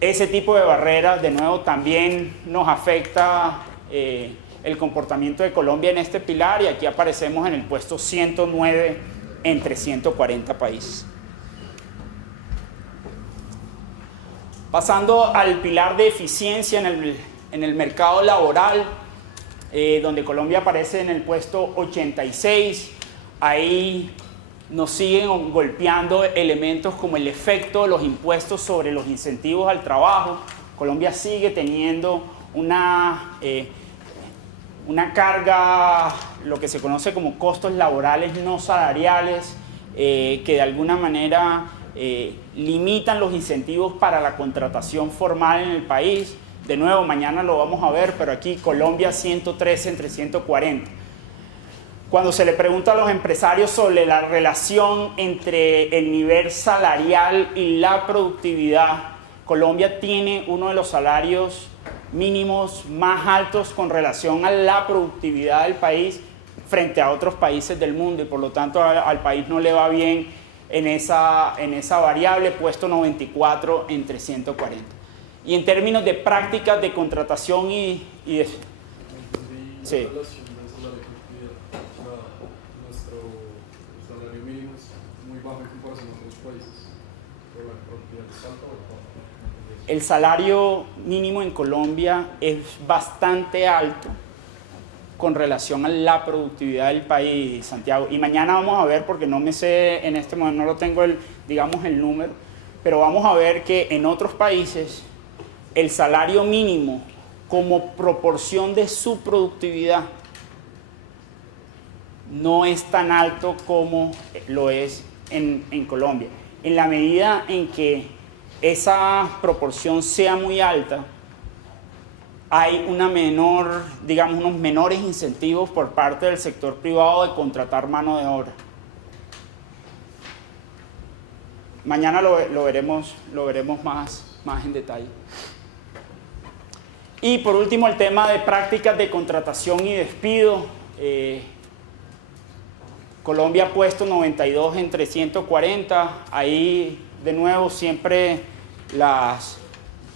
Ese tipo de barreras, de nuevo, también nos afecta el comportamiento de Colombia en este pilar y aquí aparecemos en el puesto 109 entre 140 países. Pasando al pilar de eficiencia en el mercado laboral, donde Colombia aparece en el puesto 86, ahí nos siguen golpeando elementos como el efecto de los impuestos sobre los incentivos al trabajo. Colombia sigue teniendo una carga, lo que se conoce como costos laborales no salariales, que de alguna manera limitan los incentivos para la contratación formal en el país. De nuevo, mañana lo vamos a ver, pero aquí Colombia 113 entre 140. Cuando se le pregunta a los empresarios sobre la relación entre el nivel salarial y la productividad, Colombia tiene uno de los salarios mínimos más altos con relación a la productividad del país frente a otros países del mundo y por lo tanto al país no le va bien en esa variable, puesto 94 entre 140. Y en términos de prácticas de contratación y sí. Nuestro salario mínimo es muy bajo en comparación a otros países, pero la productividad es alta o baja. El salario mínimo en Colombia es bastante alto con relación a la productividad del país, Santiago. Y mañana vamos a ver, porque no me sé en este momento, no lo tengo el número, pero vamos a ver que en otros países el salario mínimo como proporción de su productividad no es tan alto como lo es en Colombia. En la medida en que esa proporción sea muy alta, hay unos menores incentivos por parte del sector privado de contratar mano de obra. Mañana lo veremos más en detalle. Y por último, el tema de prácticas de contratación y despido. Colombia ha puesto 92 entre 140. Ahí, de nuevo, siempre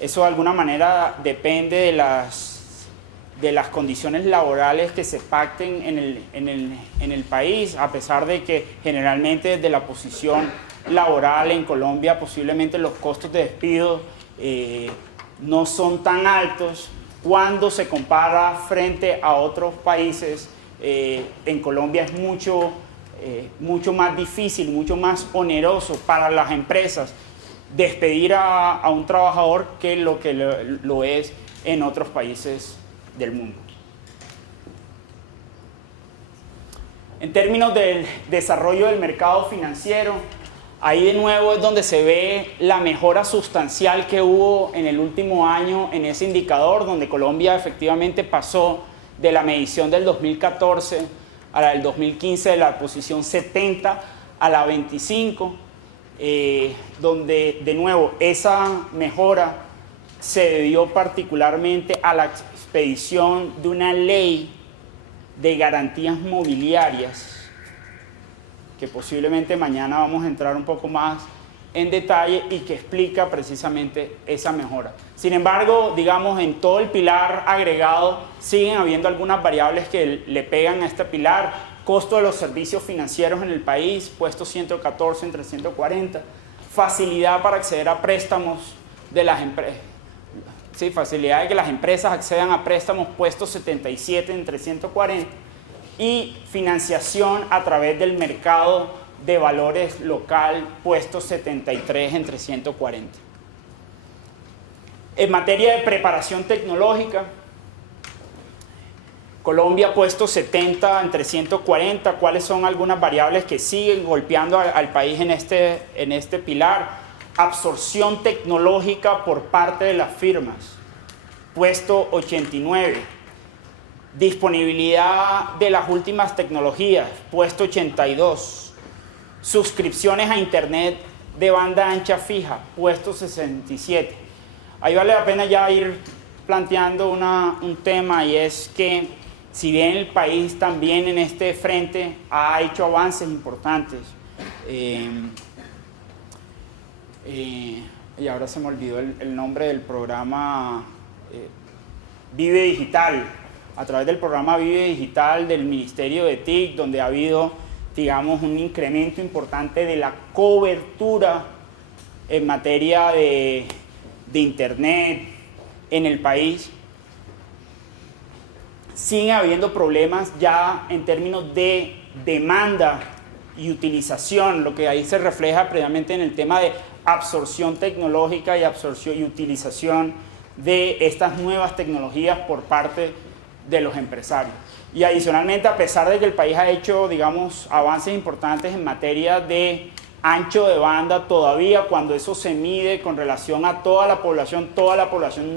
eso de alguna manera depende de las condiciones laborales que se pacten en el país, a pesar de que generalmente desde la posición laboral en Colombia posiblemente los costos de despido no son tan altos cuando se compara frente a otros países. En Colombia es mucho más difícil, mucho más oneroso para las empresas despedir a un trabajador que lo es en otros países del mundo. En términos del desarrollo del mercado financiero, ahí de nuevo es donde se ve la mejora sustancial que hubo en el último año en ese indicador, donde Colombia efectivamente pasó de la medición del 2014 a la del 2015 de la posición 70 a la 25, donde de nuevo esa mejora se debió particularmente a la expedición de una ley de garantías mobiliarias, que posiblemente mañana vamos a entrar un poco más en detalle y que explica precisamente esa mejora. Sin embargo, digamos, en todo el pilar agregado siguen habiendo algunas variables que le pegan a este pilar. Costo de los servicios financieros en el país, puesto 114 entre 140. Facilidad para acceder a préstamos de las empresas. Sí, facilidad de que las empresas accedan a préstamos, puesto 77 entre 140. Y financiación a través del mercado de valores local, puesto 73 entre 140. En materia de preparación tecnológica, Colombia puesto 70 entre 140. ¿Cuáles son algunas variables que siguen golpeando al país en este pilar? Absorción tecnológica por parte de las firmas, puesto 89. Disponibilidad de las últimas tecnologías, puesto 82. Suscripciones a Internet de banda ancha fija, puesto 67. Ahí vale la pena ya ir planteando un tema, y es que si bien el país también en este frente ha hecho avances importantes, y ahora se me olvidó el nombre del programa, Vive Digital, a través del programa Vive Digital del Ministerio de TIC, donde ha habido, digamos, un incremento importante de la cobertura en materia de Internet en el país. Sigue habiendo problemas ya en términos de demanda y utilización, lo que ahí se refleja previamente en el tema de absorción tecnológica y absorción y utilización de estas nuevas tecnologías por parte de los empresarios. Y adicionalmente, a pesar de que el país ha hecho, digamos, avances importantes en materia de ancho de banda, todavía cuando eso se mide con relación a toda la población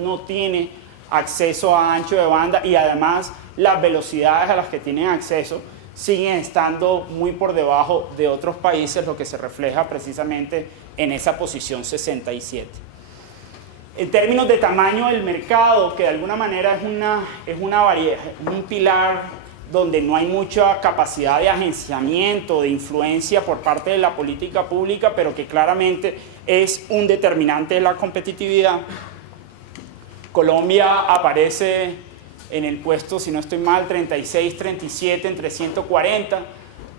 no tiene acceso a ancho de banda, y además las velocidades a las que tienen acceso siguen estando muy por debajo de otros países, lo que se refleja precisamente en esa posición 67. En términos de tamaño del mercado, que de alguna manera es un pilar donde no hay mucha capacidad de agenciamiento, de influencia por parte de la política pública, pero que claramente es un determinante de la competitividad. Colombia aparece en el puesto, si no estoy mal, 36, 37 entre 140,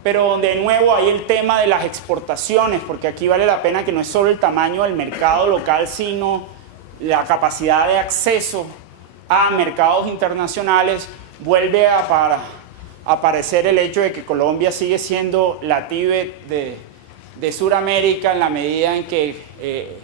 pero donde de nuevo hay el tema de las exportaciones, porque aquí vale la pena que no es solo el tamaño del mercado local, sino la capacidad de acceso a mercados internacionales. Vuelve a aparecer el hecho de que Colombia sigue siendo la Tíbet de Sudamérica, en la medida en que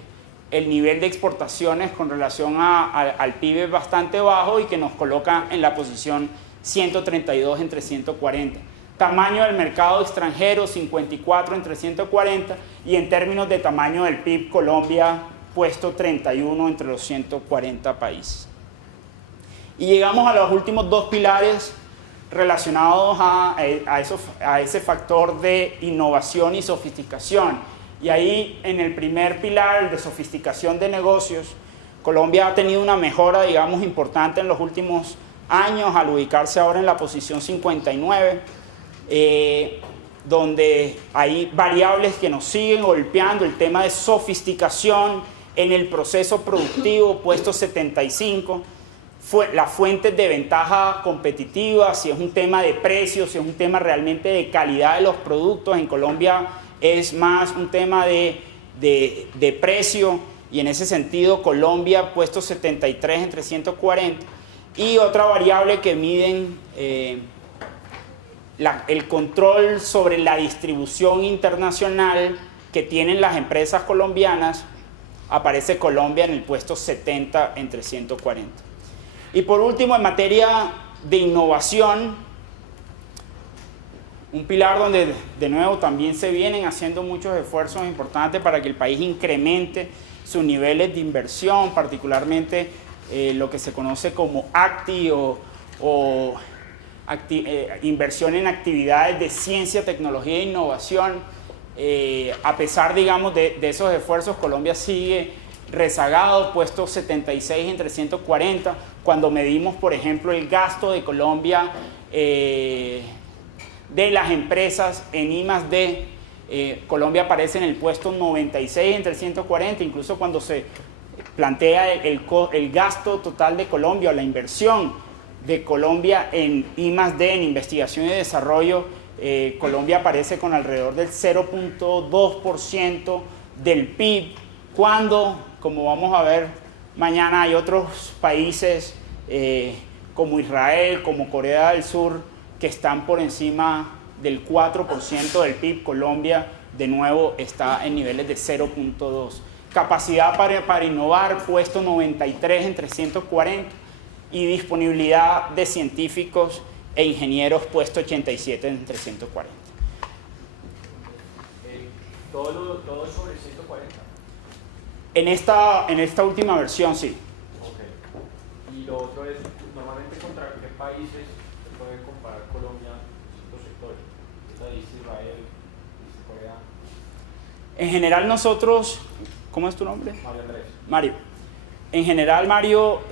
el nivel de exportaciones con relación al PIB es bastante bajo, y que nos coloca en la posición 132 entre 140. Tamaño del mercado extranjero, 54 entre 140, y en términos de tamaño del PIB, Colombia puesto 31 entre los 140 países. Y llegamos a los últimos dos pilares relacionados a ese factor de innovación y sofisticación. Y ahí, en el primer pilar, el de sofisticación de negocios, Colombia ha tenido una mejora, digamos, importante en los últimos años, al ubicarse ahora en la posición 59, donde hay variables que nos siguen golpeando. El tema de sofisticación en el proceso productivo, puesto 75, las fuentes de ventaja competitiva, si es un tema de precios, si es un tema realmente de calidad de los productos. En Colombia es más un tema de precio, y en ese sentido Colombia puesto 73 entre 140. Y otra variable que miden el control sobre la distribución internacional que tienen las empresas colombianas, aparece Colombia en el puesto 70 entre 140. Y por último, en materia de innovación, un pilar donde de nuevo también se vienen haciendo muchos esfuerzos importantes para que el país incremente sus niveles de inversión, particularmente lo que se conoce como ACTI o inversión en actividades de ciencia, tecnología e innovación. A pesar, digamos, de esos esfuerzos, Colombia sigue rezagado, puesto 76 entre 140. Cuando medimos, por ejemplo, el gasto de Colombia de las empresas en I+D, Colombia aparece en el puesto 96 entre 140, incluso cuando se plantea el gasto total de Colombia o la inversión de Colombia en I+D, en investigación y desarrollo, Colombia aparece con alrededor del 0.2% del PIB, cuando, como vamos a ver mañana, hay otros países como Israel, como Corea del Sur, que están por encima del 4% del PIB. Colombia, de nuevo, está en niveles de 0.2. Capacidad para innovar, puesto 93 entre 140. Y disponibilidad de científicos e ingenieros, puesto 87 entre 140. ¿Todo sobre 140? En esta última versión, sí. Okay. Y lo otro es, normalmente, ¿contra qué países se puede comparar Colombia en ciertos sectores? Esta dice Israel, dice Corea. En general nosotros, ¿cómo es tu nombre? Mario Andrés. Mario. En general, Mario,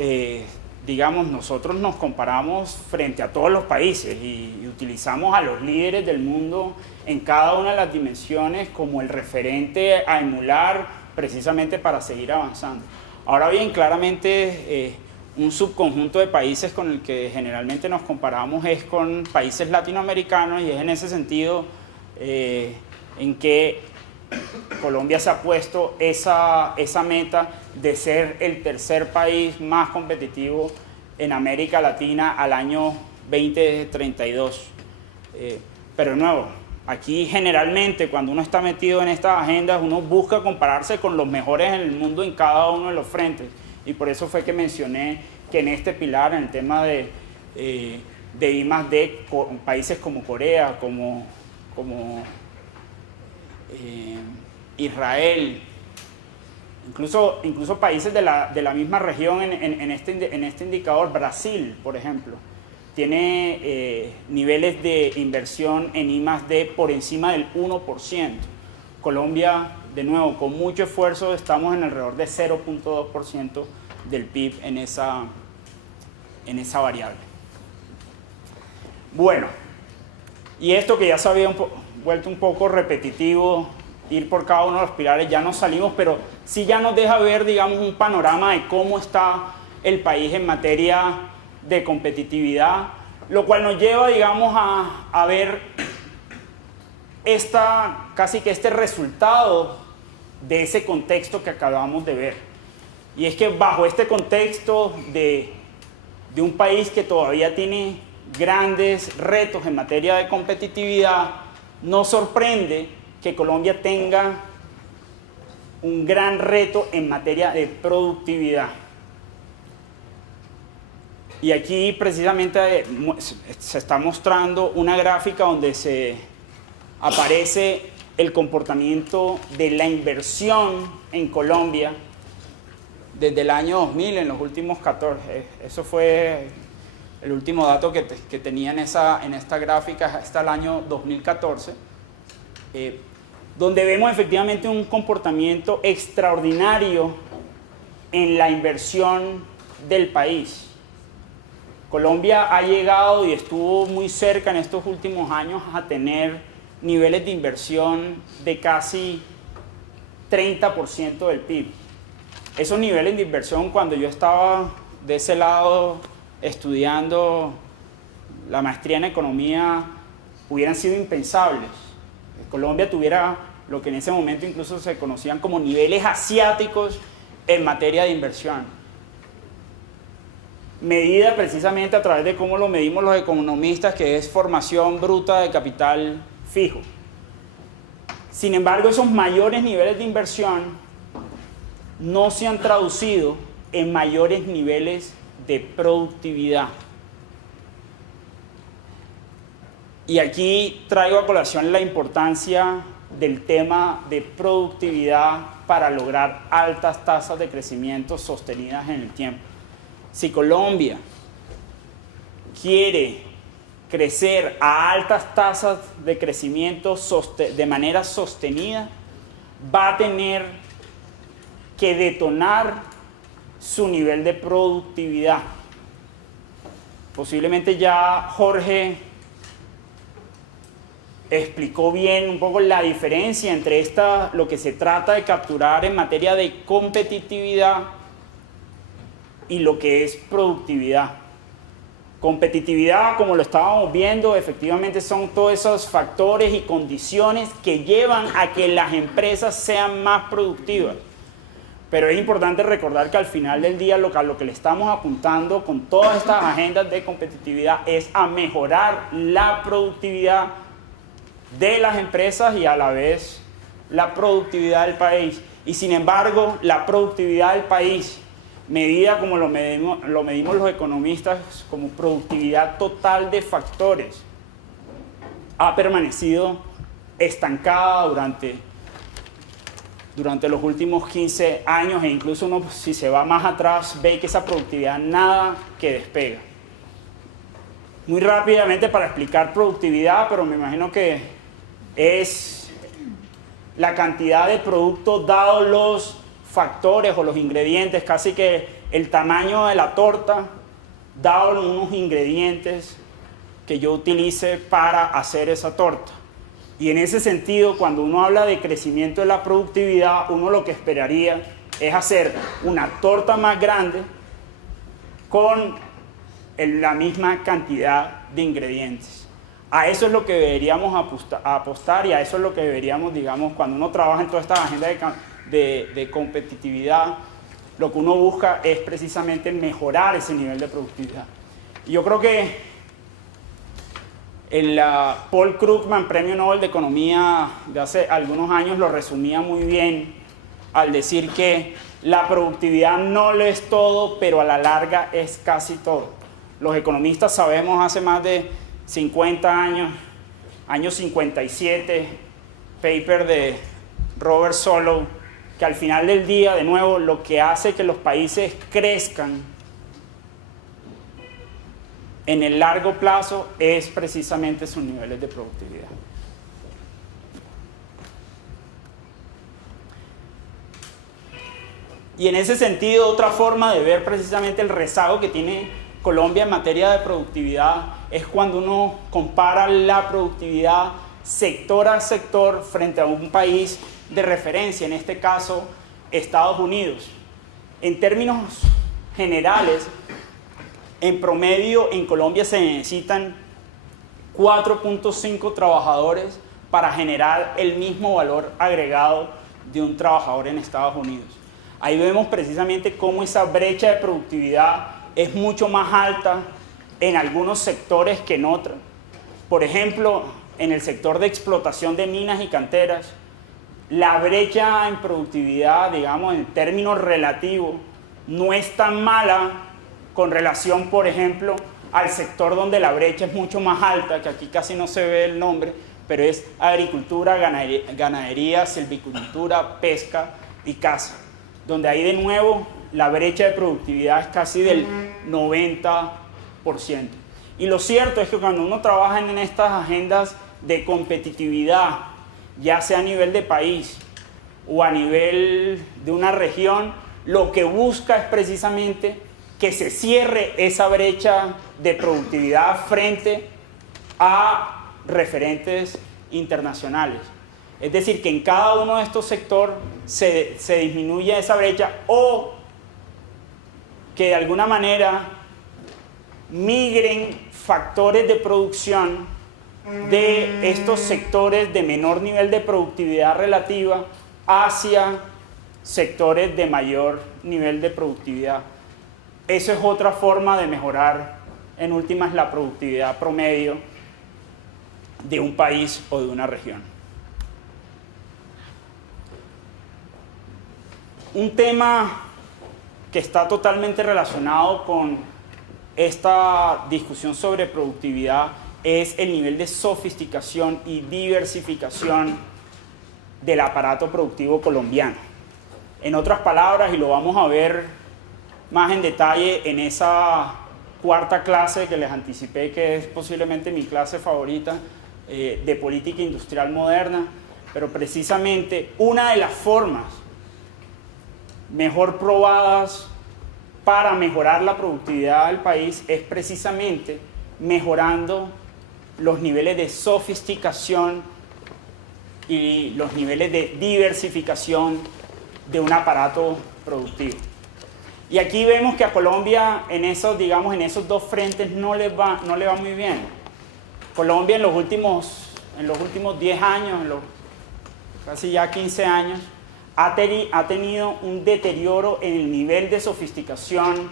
digamos, nosotros nos comparamos frente a todos los países y utilizamos a los líderes del mundo en cada una de las dimensiones como el referente a emular, precisamente para seguir avanzando. Ahora bien, claramente un subconjunto de países con el que generalmente nos comparamos es con países latinoamericanos, y es en ese sentido en que Colombia se ha puesto esa meta de ser el tercer país más competitivo en América Latina al año 2032. Pero de nuevo, aquí generalmente cuando uno está metido en estas agendas, uno busca compararse con los mejores en el mundo en cada uno de los frentes. Y por eso fue que mencioné que en este pilar, en el tema de I+D, países como Corea, como Israel, incluso países de la misma región en este indicador, Brasil, por ejemplo, tiene niveles de inversión en I+D por encima del 1%. Colombia, de nuevo, con mucho esfuerzo, estamos en alrededor de 0.2% del PIB en esa variable. Bueno, y esto que ya se había vuelto un poco repetitivo, ir por cada uno de los pilares, ya nos salimos, pero sí ya nos deja ver, digamos, un panorama de cómo está el país en materia de competitividad, lo cual nos lleva, digamos, a ver casi que este resultado de ese contexto que acabamos de ver. Y es que bajo este contexto de un país que todavía tiene grandes retos en materia de competitividad, no sorprende que Colombia tenga un gran reto en materia de productividad. Y aquí precisamente se está mostrando una gráfica donde se aparece el comportamiento de la inversión en Colombia desde el año 2000, en los últimos 14. Eso fue el último dato que tenía en esta gráfica hasta el año 2014. Donde vemos efectivamente un comportamiento extraordinario en la inversión del país. Colombia ha llegado y estuvo muy cerca en estos últimos años a tener niveles de inversión de casi 30% del PIB. Esos niveles de inversión, cuando yo estaba de ese lado estudiando la maestría en economía, hubieran sido impensables. Colombia tuviera lo que en ese momento incluso se conocían como niveles asiáticos en materia de inversión. Medida precisamente a través de cómo lo medimos los economistas, que es formación bruta de capital fijo. Sin embargo, esos mayores niveles de inversión no se han traducido en mayores niveles de productividad. Y aquí traigo a colación la importancia del tema de productividad para lograr altas tasas de crecimiento sostenidas en el tiempo. Si Colombia quiere crecer a altas tasas de crecimiento de manera sostenida, va a tener que detonar su nivel de productividad. Posiblemente ya Jorge explicó bien un poco la diferencia entre lo que se trata de capturar en materia de competitividad y lo que es productividad. Competitividad, como lo estábamos viendo, efectivamente son todos esos factores y condiciones que llevan a que las empresas sean más productivas. Pero es importante recordar que al final del día lo que le estamos apuntando con todas estas agendas de competitividad es a mejorar la productividad de las empresas y a la vez la productividad del país. Y sin embargo, la productividad del país, medida como lo medimos los economistas como productividad total de factores, ha permanecido estancada durante los últimos 15 años, e incluso uno, si se va más atrás, ve que esa productividad nada que despega. Muy rápidamente para explicar productividad, pero me imagino que es la cantidad de productos dados los factores o los ingredientes, casi que el tamaño de la torta, dados unos ingredientes que yo utilice para hacer esa torta. Y en ese sentido, cuando uno habla de crecimiento de la productividad, uno lo que esperaría es hacer una torta más grande con la misma cantidad de ingredientes. A eso es lo que deberíamos apostar y a eso es lo que deberíamos, digamos, cuando uno trabaja en toda esta agenda de competitividad, lo que uno busca es precisamente mejorar ese nivel de productividad. Y yo creo que Paul Krugman, Premio Nobel de Economía de hace algunos años, lo resumía muy bien al decir que la productividad no lo es todo, pero a la larga es casi todo. Los economistas sabemos hace más de 50 años, año 57, paper de Robert Solow, que al final del día, de nuevo, lo que hace que los países crezcan en el largo plazo es precisamente sus niveles de productividad. Y en ese sentido, otra forma de ver precisamente el rezago que tiene Colombia en materia de productividad es cuando uno compara la productividad sector a sector frente a un país de referencia, en este caso Estados Unidos. En términos generales, en promedio en Colombia se necesitan 4.5 trabajadores para generar el mismo valor agregado de un trabajador en Estados Unidos. Ahí vemos precisamente cómo esa brecha de productividad es mucho más alta en algunos sectores que en otros. Por ejemplo, en el sector de explotación de minas y canteras, la brecha en productividad, digamos, en términos relativos, no es tan mala con relación, por ejemplo, al sector donde la brecha es mucho más alta, que aquí casi no se ve el nombre, pero es agricultura, ganadería, silvicultura, pesca y caza, donde ahí de nuevo la brecha de productividad es casi del 90%. Y lo cierto es que cuando uno trabaja en estas agendas de competitividad, ya sea a nivel de país o a nivel de una región, lo que busca es precisamente que se cierre esa brecha de productividad frente a referentes internacionales. Es decir, que en cada uno de estos sectores se disminuye esa brecha o que de alguna manera migren factores de producción de estos sectores de menor nivel de productividad relativa hacia sectores de mayor nivel de productividad. Eso es otra forma de mejorar, en últimas, la productividad promedio de un país o de una región. Un tema que está totalmente relacionado con esta discusión sobre productividad es el nivel de sofisticación y diversificación del aparato productivo colombiano. En otras palabras, y lo vamos a ver más en detalle en esa cuarta clase que les anticipé, que es posiblemente mi clase favorita de política industrial moderna, pero precisamente una de las formas mejor probadas para mejorar la productividad del país es precisamente mejorando los niveles de sofisticación y los niveles de diversificación de un aparato productivo. Y aquí vemos que a Colombia en esos, digamos, en esos dos frentes no le va muy bien. Colombia en los últimos 10 años, casi ya 15 años, ha tenido un deterioro en el nivel de sofisticación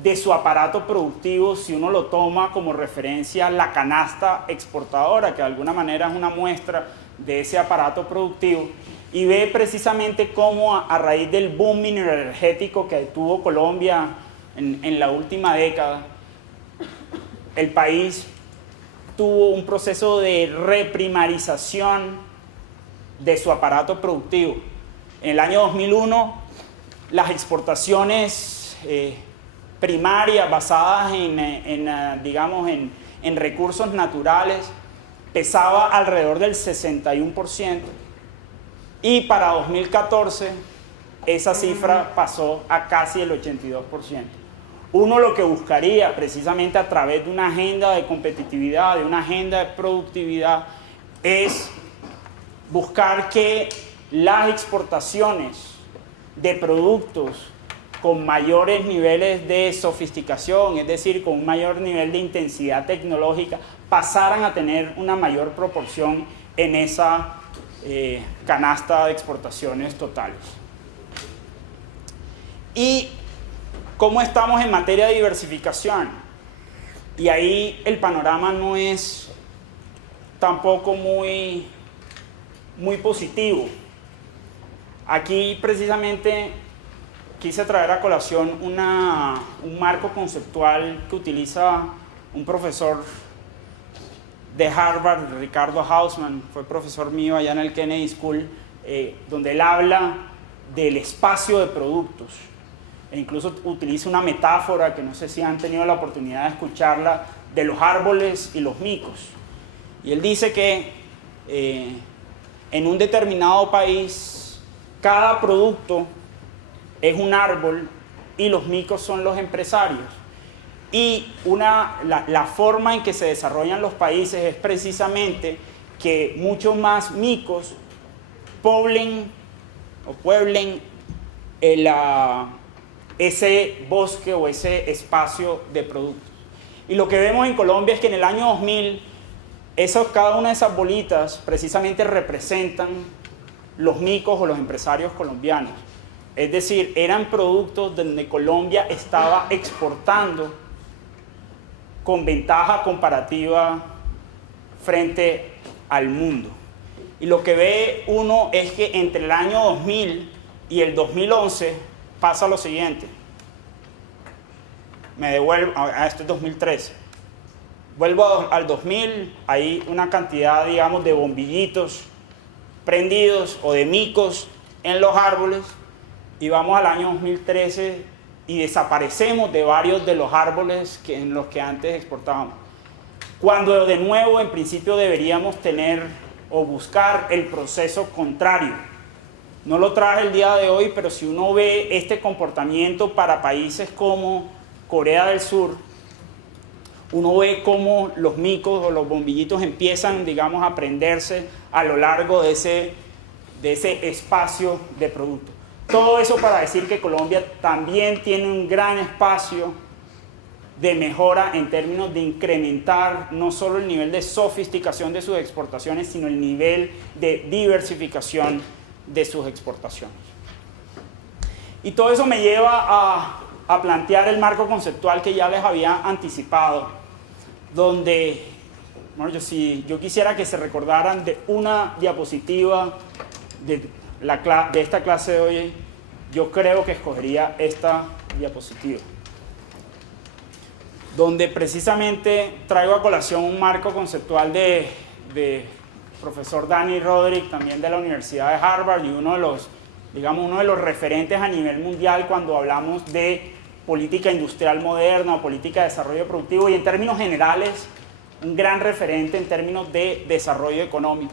de su aparato productivo si uno lo toma como referencia la canasta exportadora, que de alguna manera es una muestra de ese aparato productivo, y ve precisamente cómo a raíz del boom mineroenergético que tuvo Colombia en la última década, el país tuvo un proceso de reprimarización de su aparato productivo. En el año 2001, las exportaciones primarias basadas en recursos naturales pesaba alrededor del 61%, y para 2014 esa cifra pasó a casi el 82%. Uno lo que buscaría precisamente a través de una agenda de competitividad, de una agenda de productividad, es buscar que las exportaciones de productos con mayores niveles de sofisticación, es decir, con un mayor nivel de intensidad tecnológica, pasaran a tener una mayor proporción en esa canasta de exportaciones totales. ¿Y cómo estamos en materia de diversificación? Y ahí el panorama no es tampoco muy positivo. Aquí precisamente quise traer a colación un marco conceptual que utiliza un profesor de Harvard, Ricardo Hausman, fue profesor mío allá en el Kennedy School, donde él habla del espacio de productos. E incluso utiliza una metáfora que no sé si han tenido la oportunidad de escucharla, de los árboles y los micos. Y él dice que en un determinado país, cada producto es un árbol y los micos son los empresarios. Y la forma en que se desarrollan los países es precisamente que muchos más micos pueblen ese bosque o ese espacio de productos. Y lo que vemos en Colombia es que en el año 2000, cada una de esas bolitas precisamente representan los micos o los empresarios colombianos. Es decir, eran productos donde Colombia estaba exportando con ventaja comparativa frente al mundo. Y lo que ve uno es que entre el año 2000 y el 2011 pasa lo siguiente. Me devuelvo a este 2013. Vuelvo al 2000, hay una cantidad, digamos, de bombillitos prendidos o de micos en los árboles, y vamos al año 2013 y desaparecemos de varios de los árboles en los que antes exportábamos. Cuando de nuevo, en principio, deberíamos tener o buscar el proceso contrario. No lo traje el día de hoy, pero si uno ve este comportamiento para países como Corea del Sur, uno ve cómo los micos o los bombillitos empiezan, digamos, a prenderse a lo largo de ese espacio de producto. Todo eso para decir que Colombia también tiene un gran espacio de mejora en términos de incrementar no solo el nivel de sofisticación de sus exportaciones, sino el nivel de diversificación de sus exportaciones. Y todo eso me lleva a plantear el marco conceptual que ya les había anticipado, donde yo quisiera que se recordaran de una diapositiva de esta clase de hoy. Yo creo que escogería esta diapositiva, donde precisamente traigo a colación un marco conceptual de profesor Danny Roderick, también de la Universidad de Harvard, y uno de los referentes a nivel mundial cuando hablamos de política industrial moderna o política de desarrollo productivo, y en términos generales un gran referente en términos de desarrollo económico.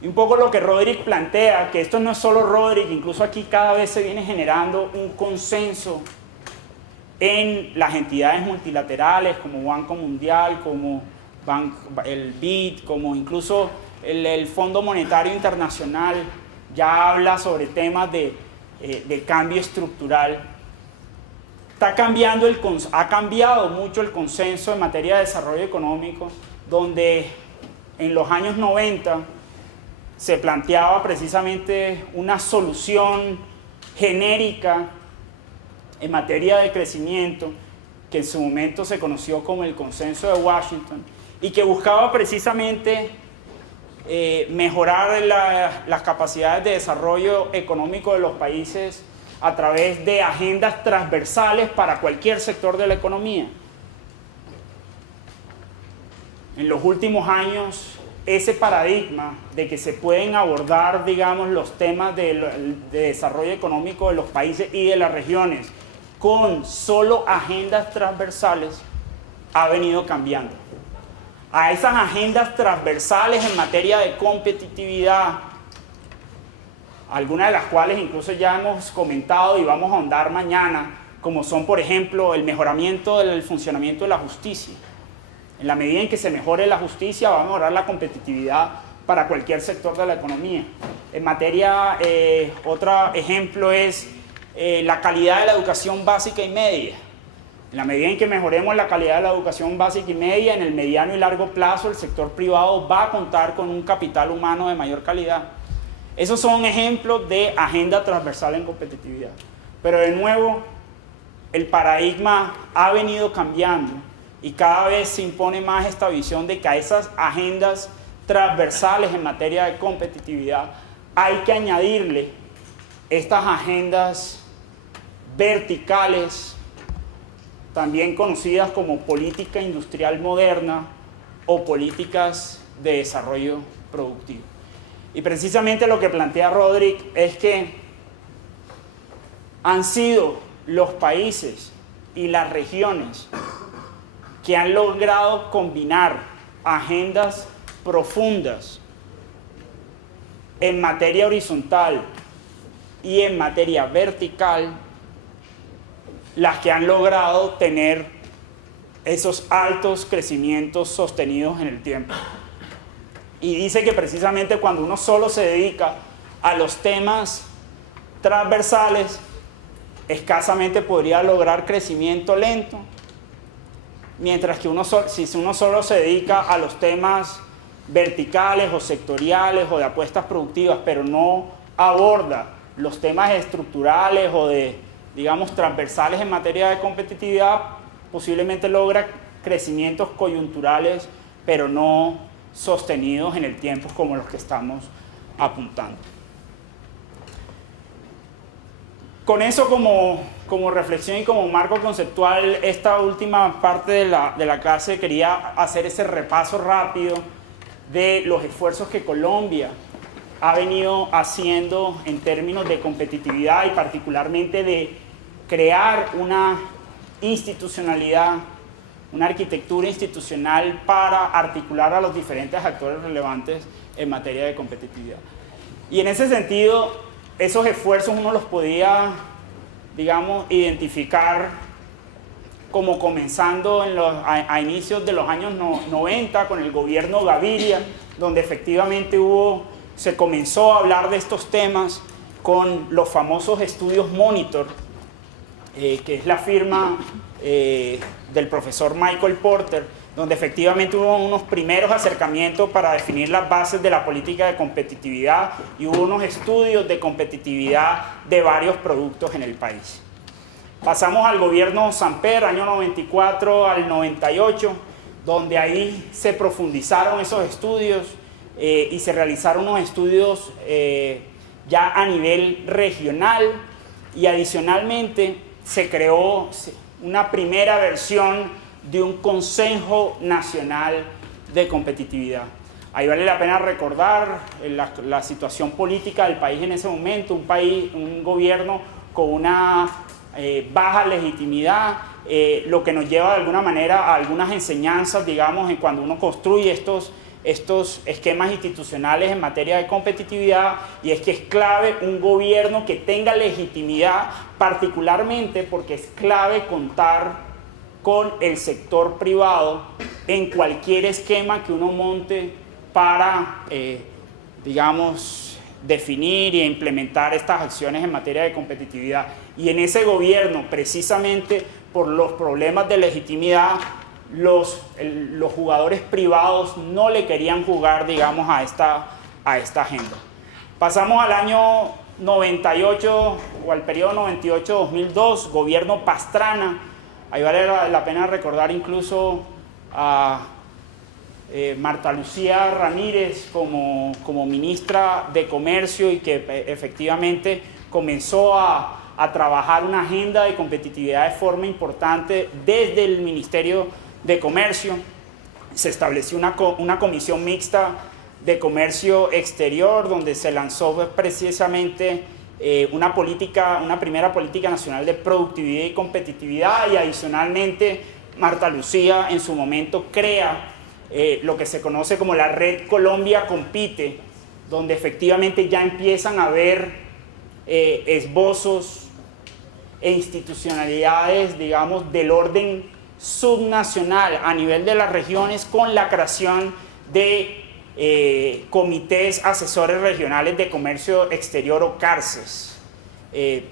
Y un poco lo que Roderick plantea, que esto no es solo Roderick, incluso aquí cada vez se viene generando un consenso en las entidades multilaterales como Banco Mundial, como el BID, como incluso el Fondo Monetario Internacional ya habla sobre temas de cambio estructural. Ha cambiado mucho el consenso en materia de desarrollo económico, donde en los años 90 se planteaba precisamente una solución genérica en materia de crecimiento, que en su momento se conoció como el Consenso de Washington, y que buscaba precisamente mejorar las capacidades de desarrollo económico de los países a través de agendas transversales para cualquier sector de la economía. En los últimos años, ese paradigma de que se pueden abordar, digamos, los temas de desarrollo económico de los países y de las regiones con solo agendas transversales ha venido cambiando. A esas agendas transversales en materia de competitividad, algunas de las cuales incluso ya hemos comentado y vamos a ahondar mañana, como son, por ejemplo, el mejoramiento del funcionamiento de la justicia. En la medida en que se mejore la justicia, va a mejorar la competitividad para cualquier sector de la economía. En materia, otro ejemplo es la calidad de la educación básica y media. En la medida en que mejoremos la calidad de la educación básica y media, en el mediano y largo plazo el sector privado va a contar con un capital humano de mayor calidad. Esos son ejemplos de agenda transversal en competitividad. Pero de nuevo, el paradigma ha venido cambiando y cada vez se impone más esta visión de que a esas agendas transversales en materia de competitividad hay que añadirle estas agendas verticales, también conocidas como política industrial moderna o políticas de desarrollo productivo. Y precisamente lo que plantea Roderick es que han sido los países y las regiones que han logrado combinar agendas profundas en materia horizontal y en materia vertical, las que han logrado tener esos altos crecimientos sostenidos en el tiempo. Y dice que precisamente cuando uno solo se dedica a los temas transversales, escasamente podría lograr crecimiento lento, mientras que si uno solo se dedica a los temas verticales o sectoriales o de apuestas productivas, pero no aborda los temas estructurales o de, digamos, transversales en materia de competitividad, posiblemente logra crecimientos coyunturales, pero no sostenidos en el tiempo como los que estamos apuntando. Con eso como reflexión y como marco conceptual, esta última parte de la clase quería hacer ese repaso rápido de los esfuerzos que Colombia ha venido haciendo en términos de competitividad y particularmente de crear una institucionalidad, una arquitectura institucional para articular a los diferentes actores relevantes en materia de competitividad. Y en ese sentido, esos esfuerzos uno los podía, digamos, identificar como comenzando a inicios de los años 90 con el gobierno Gaviria, donde efectivamente se comenzó a hablar de estos temas con los famosos estudios Monitor, que es la firma del profesor Michael Porter, donde efectivamente hubo unos primeros acercamientos para definir las bases de la política de competitividad y hubo unos estudios de competitividad de varios productos en el país. Pasamos al gobierno Samper, año 94 al 98, donde ahí se profundizaron esos estudios y se realizaron unos estudios ya a nivel regional y adicionalmente se creó una primera versión de un Consejo Nacional de Competitividad. Ahí vale la pena recordar la situación política del país en ese momento, un gobierno con una baja legitimidad, lo que nos lleva de alguna manera a algunas enseñanzas, digamos, en cuando uno construye estos esquemas institucionales en materia de competitividad, y es que es clave un gobierno que tenga legitimidad, particularmente porque es clave contar con el sector privado en cualquier esquema que uno monte para, digamos, definir e implementar estas acciones en materia de competitividad. Y en ese gobierno, precisamente por los problemas de legitimidad, los jugadores privados no le querían jugar, digamos, a esta agenda. Pasamos al año 98 o al periodo 98-2002, gobierno Pastrana. Ahí vale la pena recordar incluso a Marta Lucía Ramírez como ministra de Comercio, y que efectivamente comenzó a trabajar una agenda de competitividad de forma importante desde el Ministerio de Comercio. Se estableció una comisión mixta de comercio exterior, donde se lanzó precisamente una primera política nacional de productividad y competitividad, y adicionalmente Marta Lucía en su momento crea lo que se conoce como la Red Colombia Compite, donde efectivamente ya empiezan a haber esbozos e institucionalidades, digamos, del orden subnacional a nivel de las regiones, con la creación de comités asesores regionales de comercio exterior, o CARCES,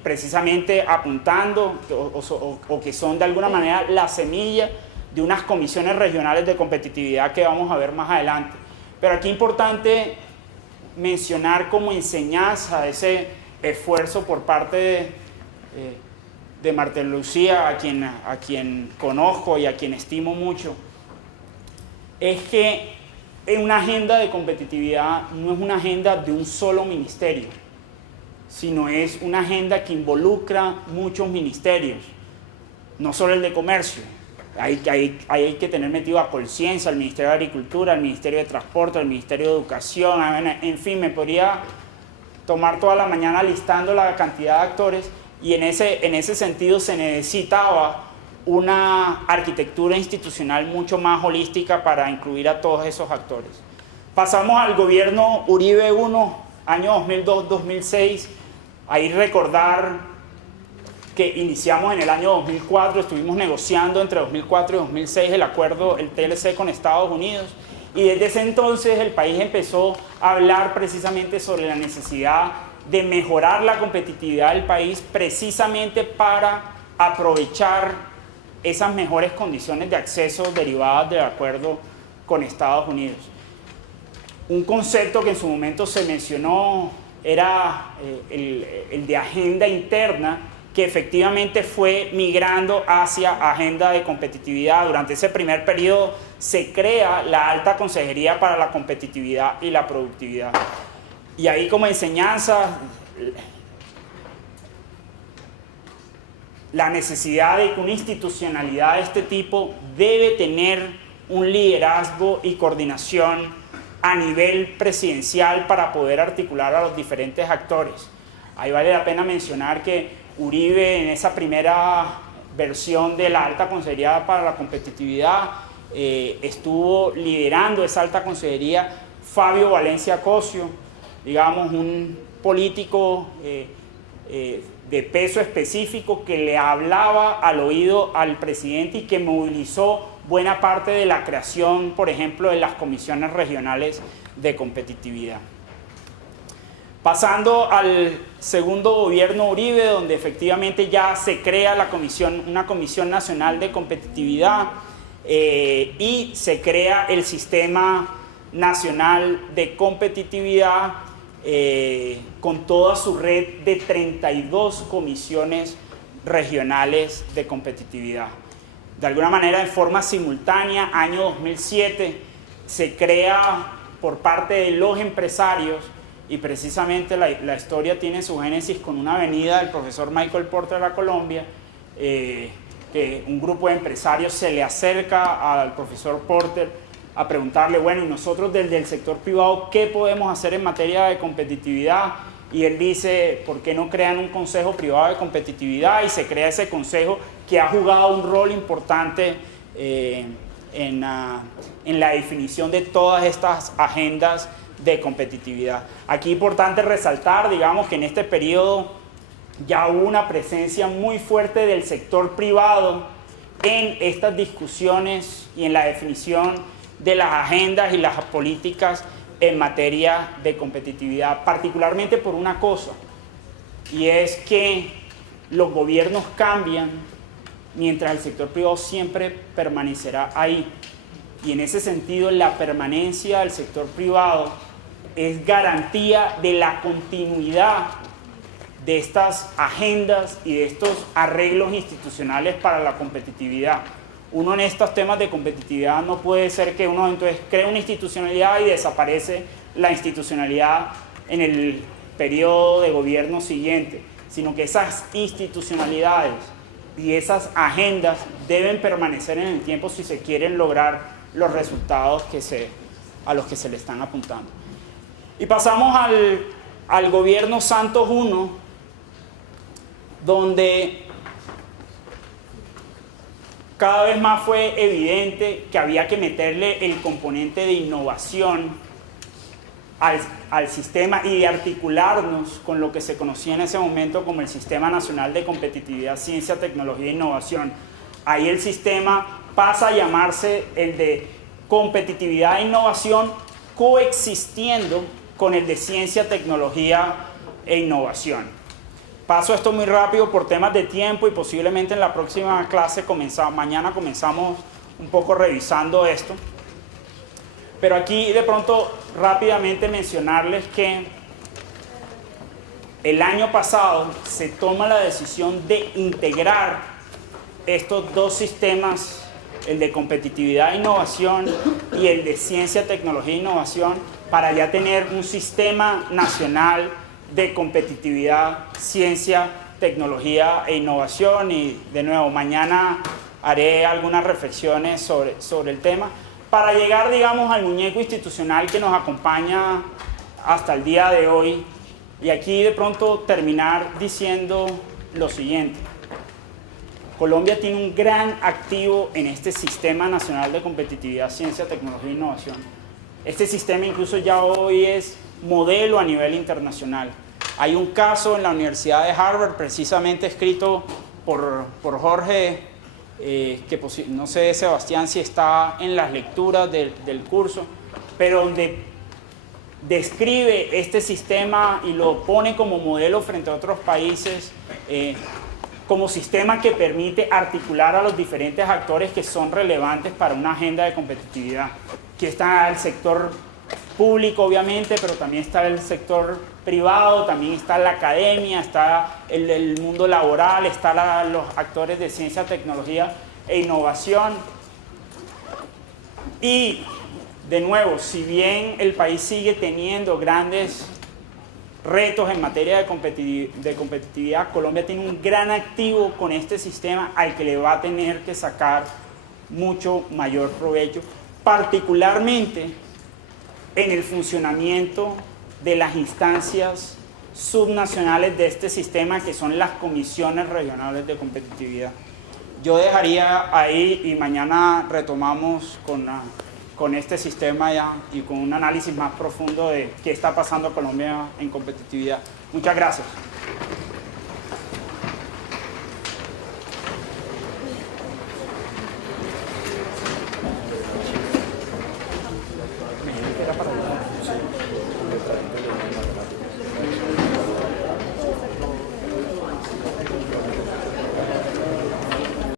precisamente apuntando o que son de alguna manera la semilla de unas comisiones regionales de competitividad que vamos a ver más adelante. Pero aquí es importante mencionar como enseñanza ese esfuerzo por parte de Marta Lucía, a quien conozco y a quien estimo mucho, es que en una agenda de competitividad no es una agenda de un solo ministerio, sino es una agenda que involucra muchos ministerios, no solo el de comercio. Hay que tener metido a Colciencia, al Ministerio de Agricultura, al Ministerio de Transporte, al Ministerio de Educación, en fin, me podría tomar toda la mañana listando la cantidad de actores, y en ese sentido se necesitaba una arquitectura institucional mucho más holística para incluir a todos esos actores. Pasamos al gobierno Uribe I, año 2002-2006. Ahí recordar que iniciamos en el año 2004, estuvimos negociando entre 2004 y 2006 el acuerdo, el TLC con Estados Unidos, y desde ese entonces el país empezó a hablar precisamente sobre la necesidad de mejorar la competitividad del país, precisamente para aprovechar esas mejores condiciones de acceso derivadas del acuerdo con Estados Unidos. Un concepto que en su momento se mencionó era el de agenda interna, que efectivamente fue migrando hacia agenda de competitividad. Durante ese primer periodo se crea la Alta Consejería para la Competitividad y la Productividad. Y ahí, como enseñanza, la necesidad de que una institucionalidad de este tipo debe tener un liderazgo y coordinación a nivel presidencial para poder articular a los diferentes actores. Ahí vale la pena mencionar que Uribe, en esa primera versión de la Alta Consejería para la Competitividad, estuvo liderando esa Alta Consejería Fabio Valencia Cosio, digamos, un político de peso específico que le hablaba al oído al presidente y que movilizó buena parte de la creación, por ejemplo, de las comisiones regionales de competitividad. Pasando al segundo gobierno Uribe, donde efectivamente ya se crea una Comisión Nacional de Competitividad y se crea el Sistema Nacional de Competitividad con toda su red de 32 comisiones regionales de competitividad. De alguna manera, en forma simultánea, año 2007, se crea por parte de los empresarios, y precisamente la historia tiene su génesis con una venida del profesor Michael Porter a Colombia, que un grupo de empresarios se le acerca al profesor Porter a preguntarle, bueno, y nosotros desde el sector privado, ¿qué podemos hacer en materia de competitividad? Y él dice, ¿por qué no crean un consejo privado de competitividad? Y se crea ese consejo que ha jugado un rol importante en la definición de todas estas agendas de competitividad. Aquí es importante resaltar, digamos, que en este periodo ya hubo una presencia muy fuerte del sector privado en estas discusiones y en la definición de las agendas y las políticas en materia de competitividad, particularmente por una cosa, y es que los gobiernos cambian mientras el sector privado siempre permanecerá ahí. Y en ese sentido, la permanencia del sector privado es garantía de la continuidad de estas agendas y de estos arreglos institucionales para la competitividad. Uno en estos temas de competitividad no puede ser que uno entonces cree una institucionalidad y desaparece la institucionalidad en el periodo de gobierno siguiente, sino que esas institucionalidades y esas agendas deben permanecer en el tiempo si se quieren lograr los resultados a los que se le están apuntando. Y pasamos al gobierno Santos I, donde cada vez más fue evidente que había que meterle el componente de innovación al sistema y de articularnos con lo que se conocía en ese momento como el Sistema Nacional de Competitividad, Ciencia, Tecnología e Innovación. Ahí el sistema pasa a llamarse el de Competitividad e Innovación, coexistiendo con el de Ciencia, Tecnología e Innovación. Paso esto muy rápido por temas de tiempo y posiblemente en la próxima clase mañana comenzamos un poco revisando esto. Pero aquí de pronto rápidamente mencionarles que el año pasado se toma la decisión de integrar estos dos sistemas, el de competitividad e innovación y el de ciencia, tecnología e innovación, para ya tener un sistema nacional de competitividad, ciencia, tecnología e innovación. Y de nuevo, mañana haré algunas reflexiones sobre el tema, para llegar, digamos, al muñeco institucional que nos acompaña hasta el día de hoy. Y aquí de pronto terminar diciendo lo siguiente. Colombia tiene un gran activo en este Sistema Nacional de Competitividad, Ciencia, Tecnología e Innovación. Este sistema incluso ya hoy es modelo a nivel internacional. Hay un caso en la Universidad de Harvard, precisamente escrito por Jorge, que no sé, Sebastián, si está en las lecturas del curso, pero donde describe este sistema y lo pone como modelo frente a otros países, como sistema que permite articular a los diferentes actores que son relevantes para una agenda de competitividad. Aquí está el sector público, obviamente, pero también está el sector privado, también está la academia, está el mundo laboral, están los actores de ciencia, tecnología e innovación. Y, de nuevo, si bien el país sigue teniendo grandes retos en materia de competitividad, Colombia tiene un gran activo con este sistema al que le va a tener que sacar mucho mayor provecho, particularmente en el funcionamiento de las instancias subnacionales de este sistema, que son las comisiones regionales de competitividad. Yo dejaría ahí y mañana retomamos con este sistema ya y con un análisis más profundo de qué está pasando en Colombia en competitividad. Muchas gracias.